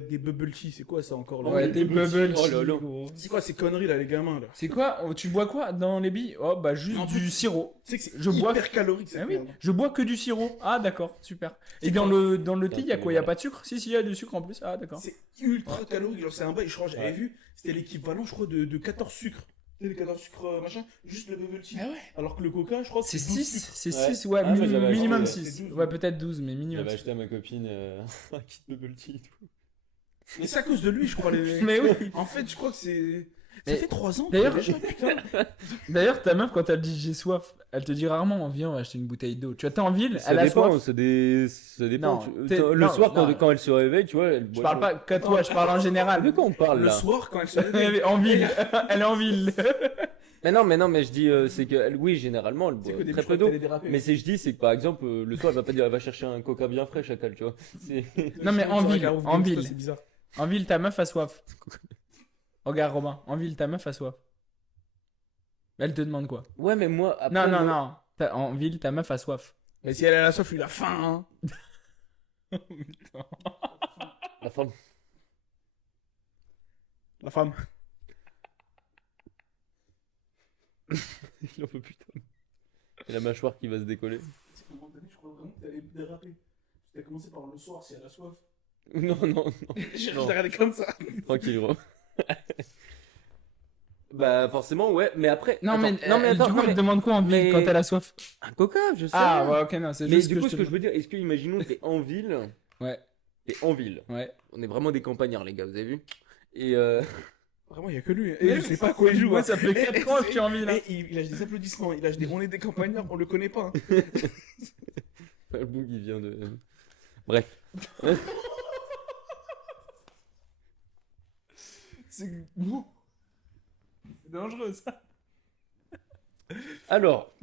des bubble tea, c'est quoi ça encore là? Ouais, des bubbles. Oh là là. gros. C'est quoi ces conneries là, les gamins là? C'est quoi? Oh, tu bois quoi dans les billes? Oh, bah juste En du plus, sirop. Tu sais que c'est Je bois- hyper calorique cette Ah oui, merde. je bois que du sirop. Ah, d'accord, super. Et C'est dans quoi le thé, il y a quoi? Il y a Voilà. pas de sucre? Si, il y a du sucre en plus. Ah, d'accord. C'est ultra calorique, genre c'est un bail, je crois, j'avais Ouais. vu, c'était l'équivalent, je crois, de 14 sucres. Tu sais, les 14 sucres machin, juste le bubble tea. Ah ouais. Alors que le coca, je crois que C'est 12 6, sucres. c'est Ouais. 6, ouais, Ah, moi, j'avais acheté, minimum c'est 6. 12. Ouais, peut-être 12, mais minimum. J'avais 6. acheté à ma copine un kit bubble tea et tout. Mais c'est à cause de lui, je crois. Mais oui. En fait, je crois que c'est. Ça Mais- fait 3 ans. D'ailleurs- déjà, putain. D'ailleurs, ta meuf, quand elle dit j'ai soif, elle te dit rarement viens, on va acheter une bouteille d'eau. Tu vois, t'es en ville, Ça elle a dépend, soif. ça dépend. Non, Tu- t'es- le non, soir, non. quand elle se réveille, tu vois, elle Je boit. parle pas qu'à toi, je parle en général. De quoi on parle Le là? soir, quand elle se réveille. En ville, elle est en ville. Mais non, mais je dis, c'est que, oui, généralement, elle C'est boit qu'au début, très je peu crois que d'eau. t'allais déraper. Mais c'est, je dis, c'est que par exemple, le soir, elle va pas dire, elle va chercher un coca bien frais, chacal, tu vois. C'est. Non, mais Sinon, en c'est vrai ville, qu'elle ouvre en Gangsta, ville. C'est bizarre. En ville, ta meuf a soif. Regarde, Robin, en ville, ta meuf a soif. Elle te demande quoi? Ouais, mais moi, après. Non, non, moi- non. En ville, ta meuf a soif. Mais si elle a la soif, il a faim. Hein. La femme. La femme. Il en peut plus, Tom. Et la mâchoire qui va se décoller. C'est qu'à un moment donné, je crois vraiment que t'allais déraper. T'as commencé par le soir si elle a soif. Non, non, non. J'ai Non. regardé comme ça. Tranquille, gros. Bah, forcément, ouais, mais après. Non, attends, mais, non, mais attends, du coup, non, elle mais- te demande quoi en ville mais- quand elle a soif? un coca, je sais. Ah, rien. ouais, ok, non, c'est Mais juste du que coup, je ce te que je veux dire, est-ce que, imaginons, t'es en ville. Ouais, T'es en ville. ouais. On est vraiment des campagnards, les gars, vous avez vu? Et Vraiment, il y a que lui. Et je sais pas à quoi il joue. Moi, hein. ça fait 4 ans que je suis en ville. hein. Et il lâche des applaudissements. Il lâche des. On est des campagnards, on le connaît pas. hein. le boug, il vient de. Bref. C'est bon. C'est dangereux ça. Alors,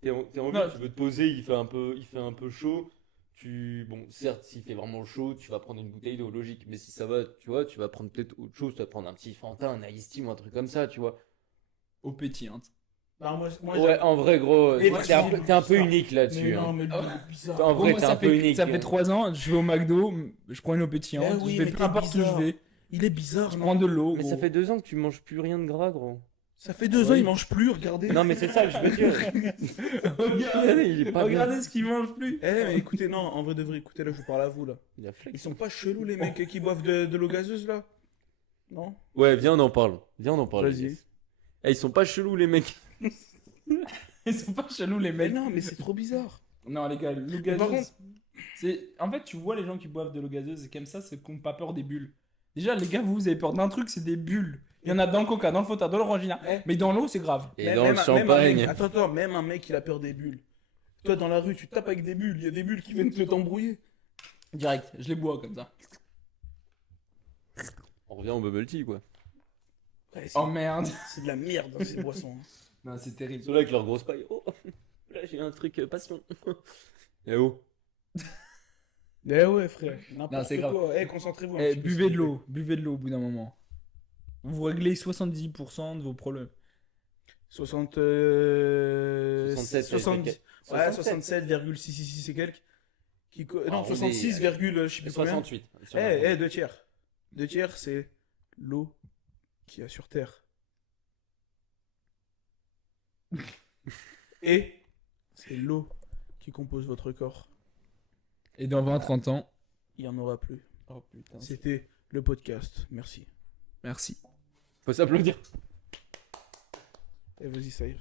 t'es en ville, Non. tu veux te poser, il fait un peu chaud. Bon, certes, s'il fait vraiment chaud, tu vas prendre une bouteille d'eau, logique. Mais si ça va, tu vois, tu vas prendre peut-être autre chose. Tu vas prendre un petit Fanta, un Ice Tea ou un truc comme ça, tu vois. Au pétillante. Non, moi, Ouais, en vrai, gros, Mais t'es un, vas-y, t'es un peu ça. unique là-dessus. Mais non, hein. mais lui, il est bizarre. En vrai, Moi, t'es ça un peu fait, unique. ça fait 3 ans, je vais au McDo, je prends une eau pétillante, Eh oui, je vais mais peu t'es importe où je bizarre. vais, Il est bizarre. je non. prends de l'eau. Mais gros. ça fait 2 ans que tu manges plus rien de gras, gros. Ça fait 2 ans, il mange plus, regardez. Non, mais c'est ça que je veux dire. Regardez, Il est pas regardez ce qu'il mange plus. Eh, mais écoutez, non, en vrai de vrai, écoutez, là, je vous parle à vous, là. Il a Ils flex. sont pas chelous, les mecs qui boivent de l'eau gazeuse, là? Non? Ouais, viens, on en parle. Viens, on en parle. Vas-y. Yes. Eh, ils sont pas chelous, les mecs. Ils sont pas chelous les Mais mecs. non, mais c'est trop bizarre. Non les gars, l'eau Mais par gazeuse. C'est en fait tu vois les gens qui boivent de l'eau gazeuse et comme ça c'est qu'on pas peur des bulles. Déjà les gars vous avez peur d'un truc c'est des bulles. Il y en a dans le coca, dans le Fanta, dans l'orangina, Eh. mais dans l'eau c'est grave. Et Même- dans le même un mec- champagne. Attends, même un mec, il a peur des bulles. Toi, dans la rue, tu tapes avec des bulles, il y a des bulles qui viennent te t'embrouiller. Direct, je les bois comme ça. On revient au bubble tea, quoi. Ouais, c'est Oh merde. c'est de la merde, hein, ces boissons. hein. Non c'est terrible. Ceux-là avec leur grosse paille. Oh, là, j'ai un truc passion. Eh oh. Eh ouais, frère. Non, N'importe c'est grave. quoi. Eh, concentrez-vous. un Eh, petit peu, buvez s'il de vous l'eau, buvez de l'eau au bout d'un moment. Vous réglez 70% de vos problèmes. plaît. 60. 67, 70. Ouais, 67. 67,666 et quelques. Non, on est- 66, je sais plus combien. 68. Eh, 2 tiers. 2 tiers, c'est l'eau qu'il y a sur Terre. Et c'est l'eau qui compose votre corps. Et dans 20-30 ans, Il n'y en aura plus. oh putain, C'était le podcast. Merci. merci. Faut s'applaudir. Et vas-y, Saïr.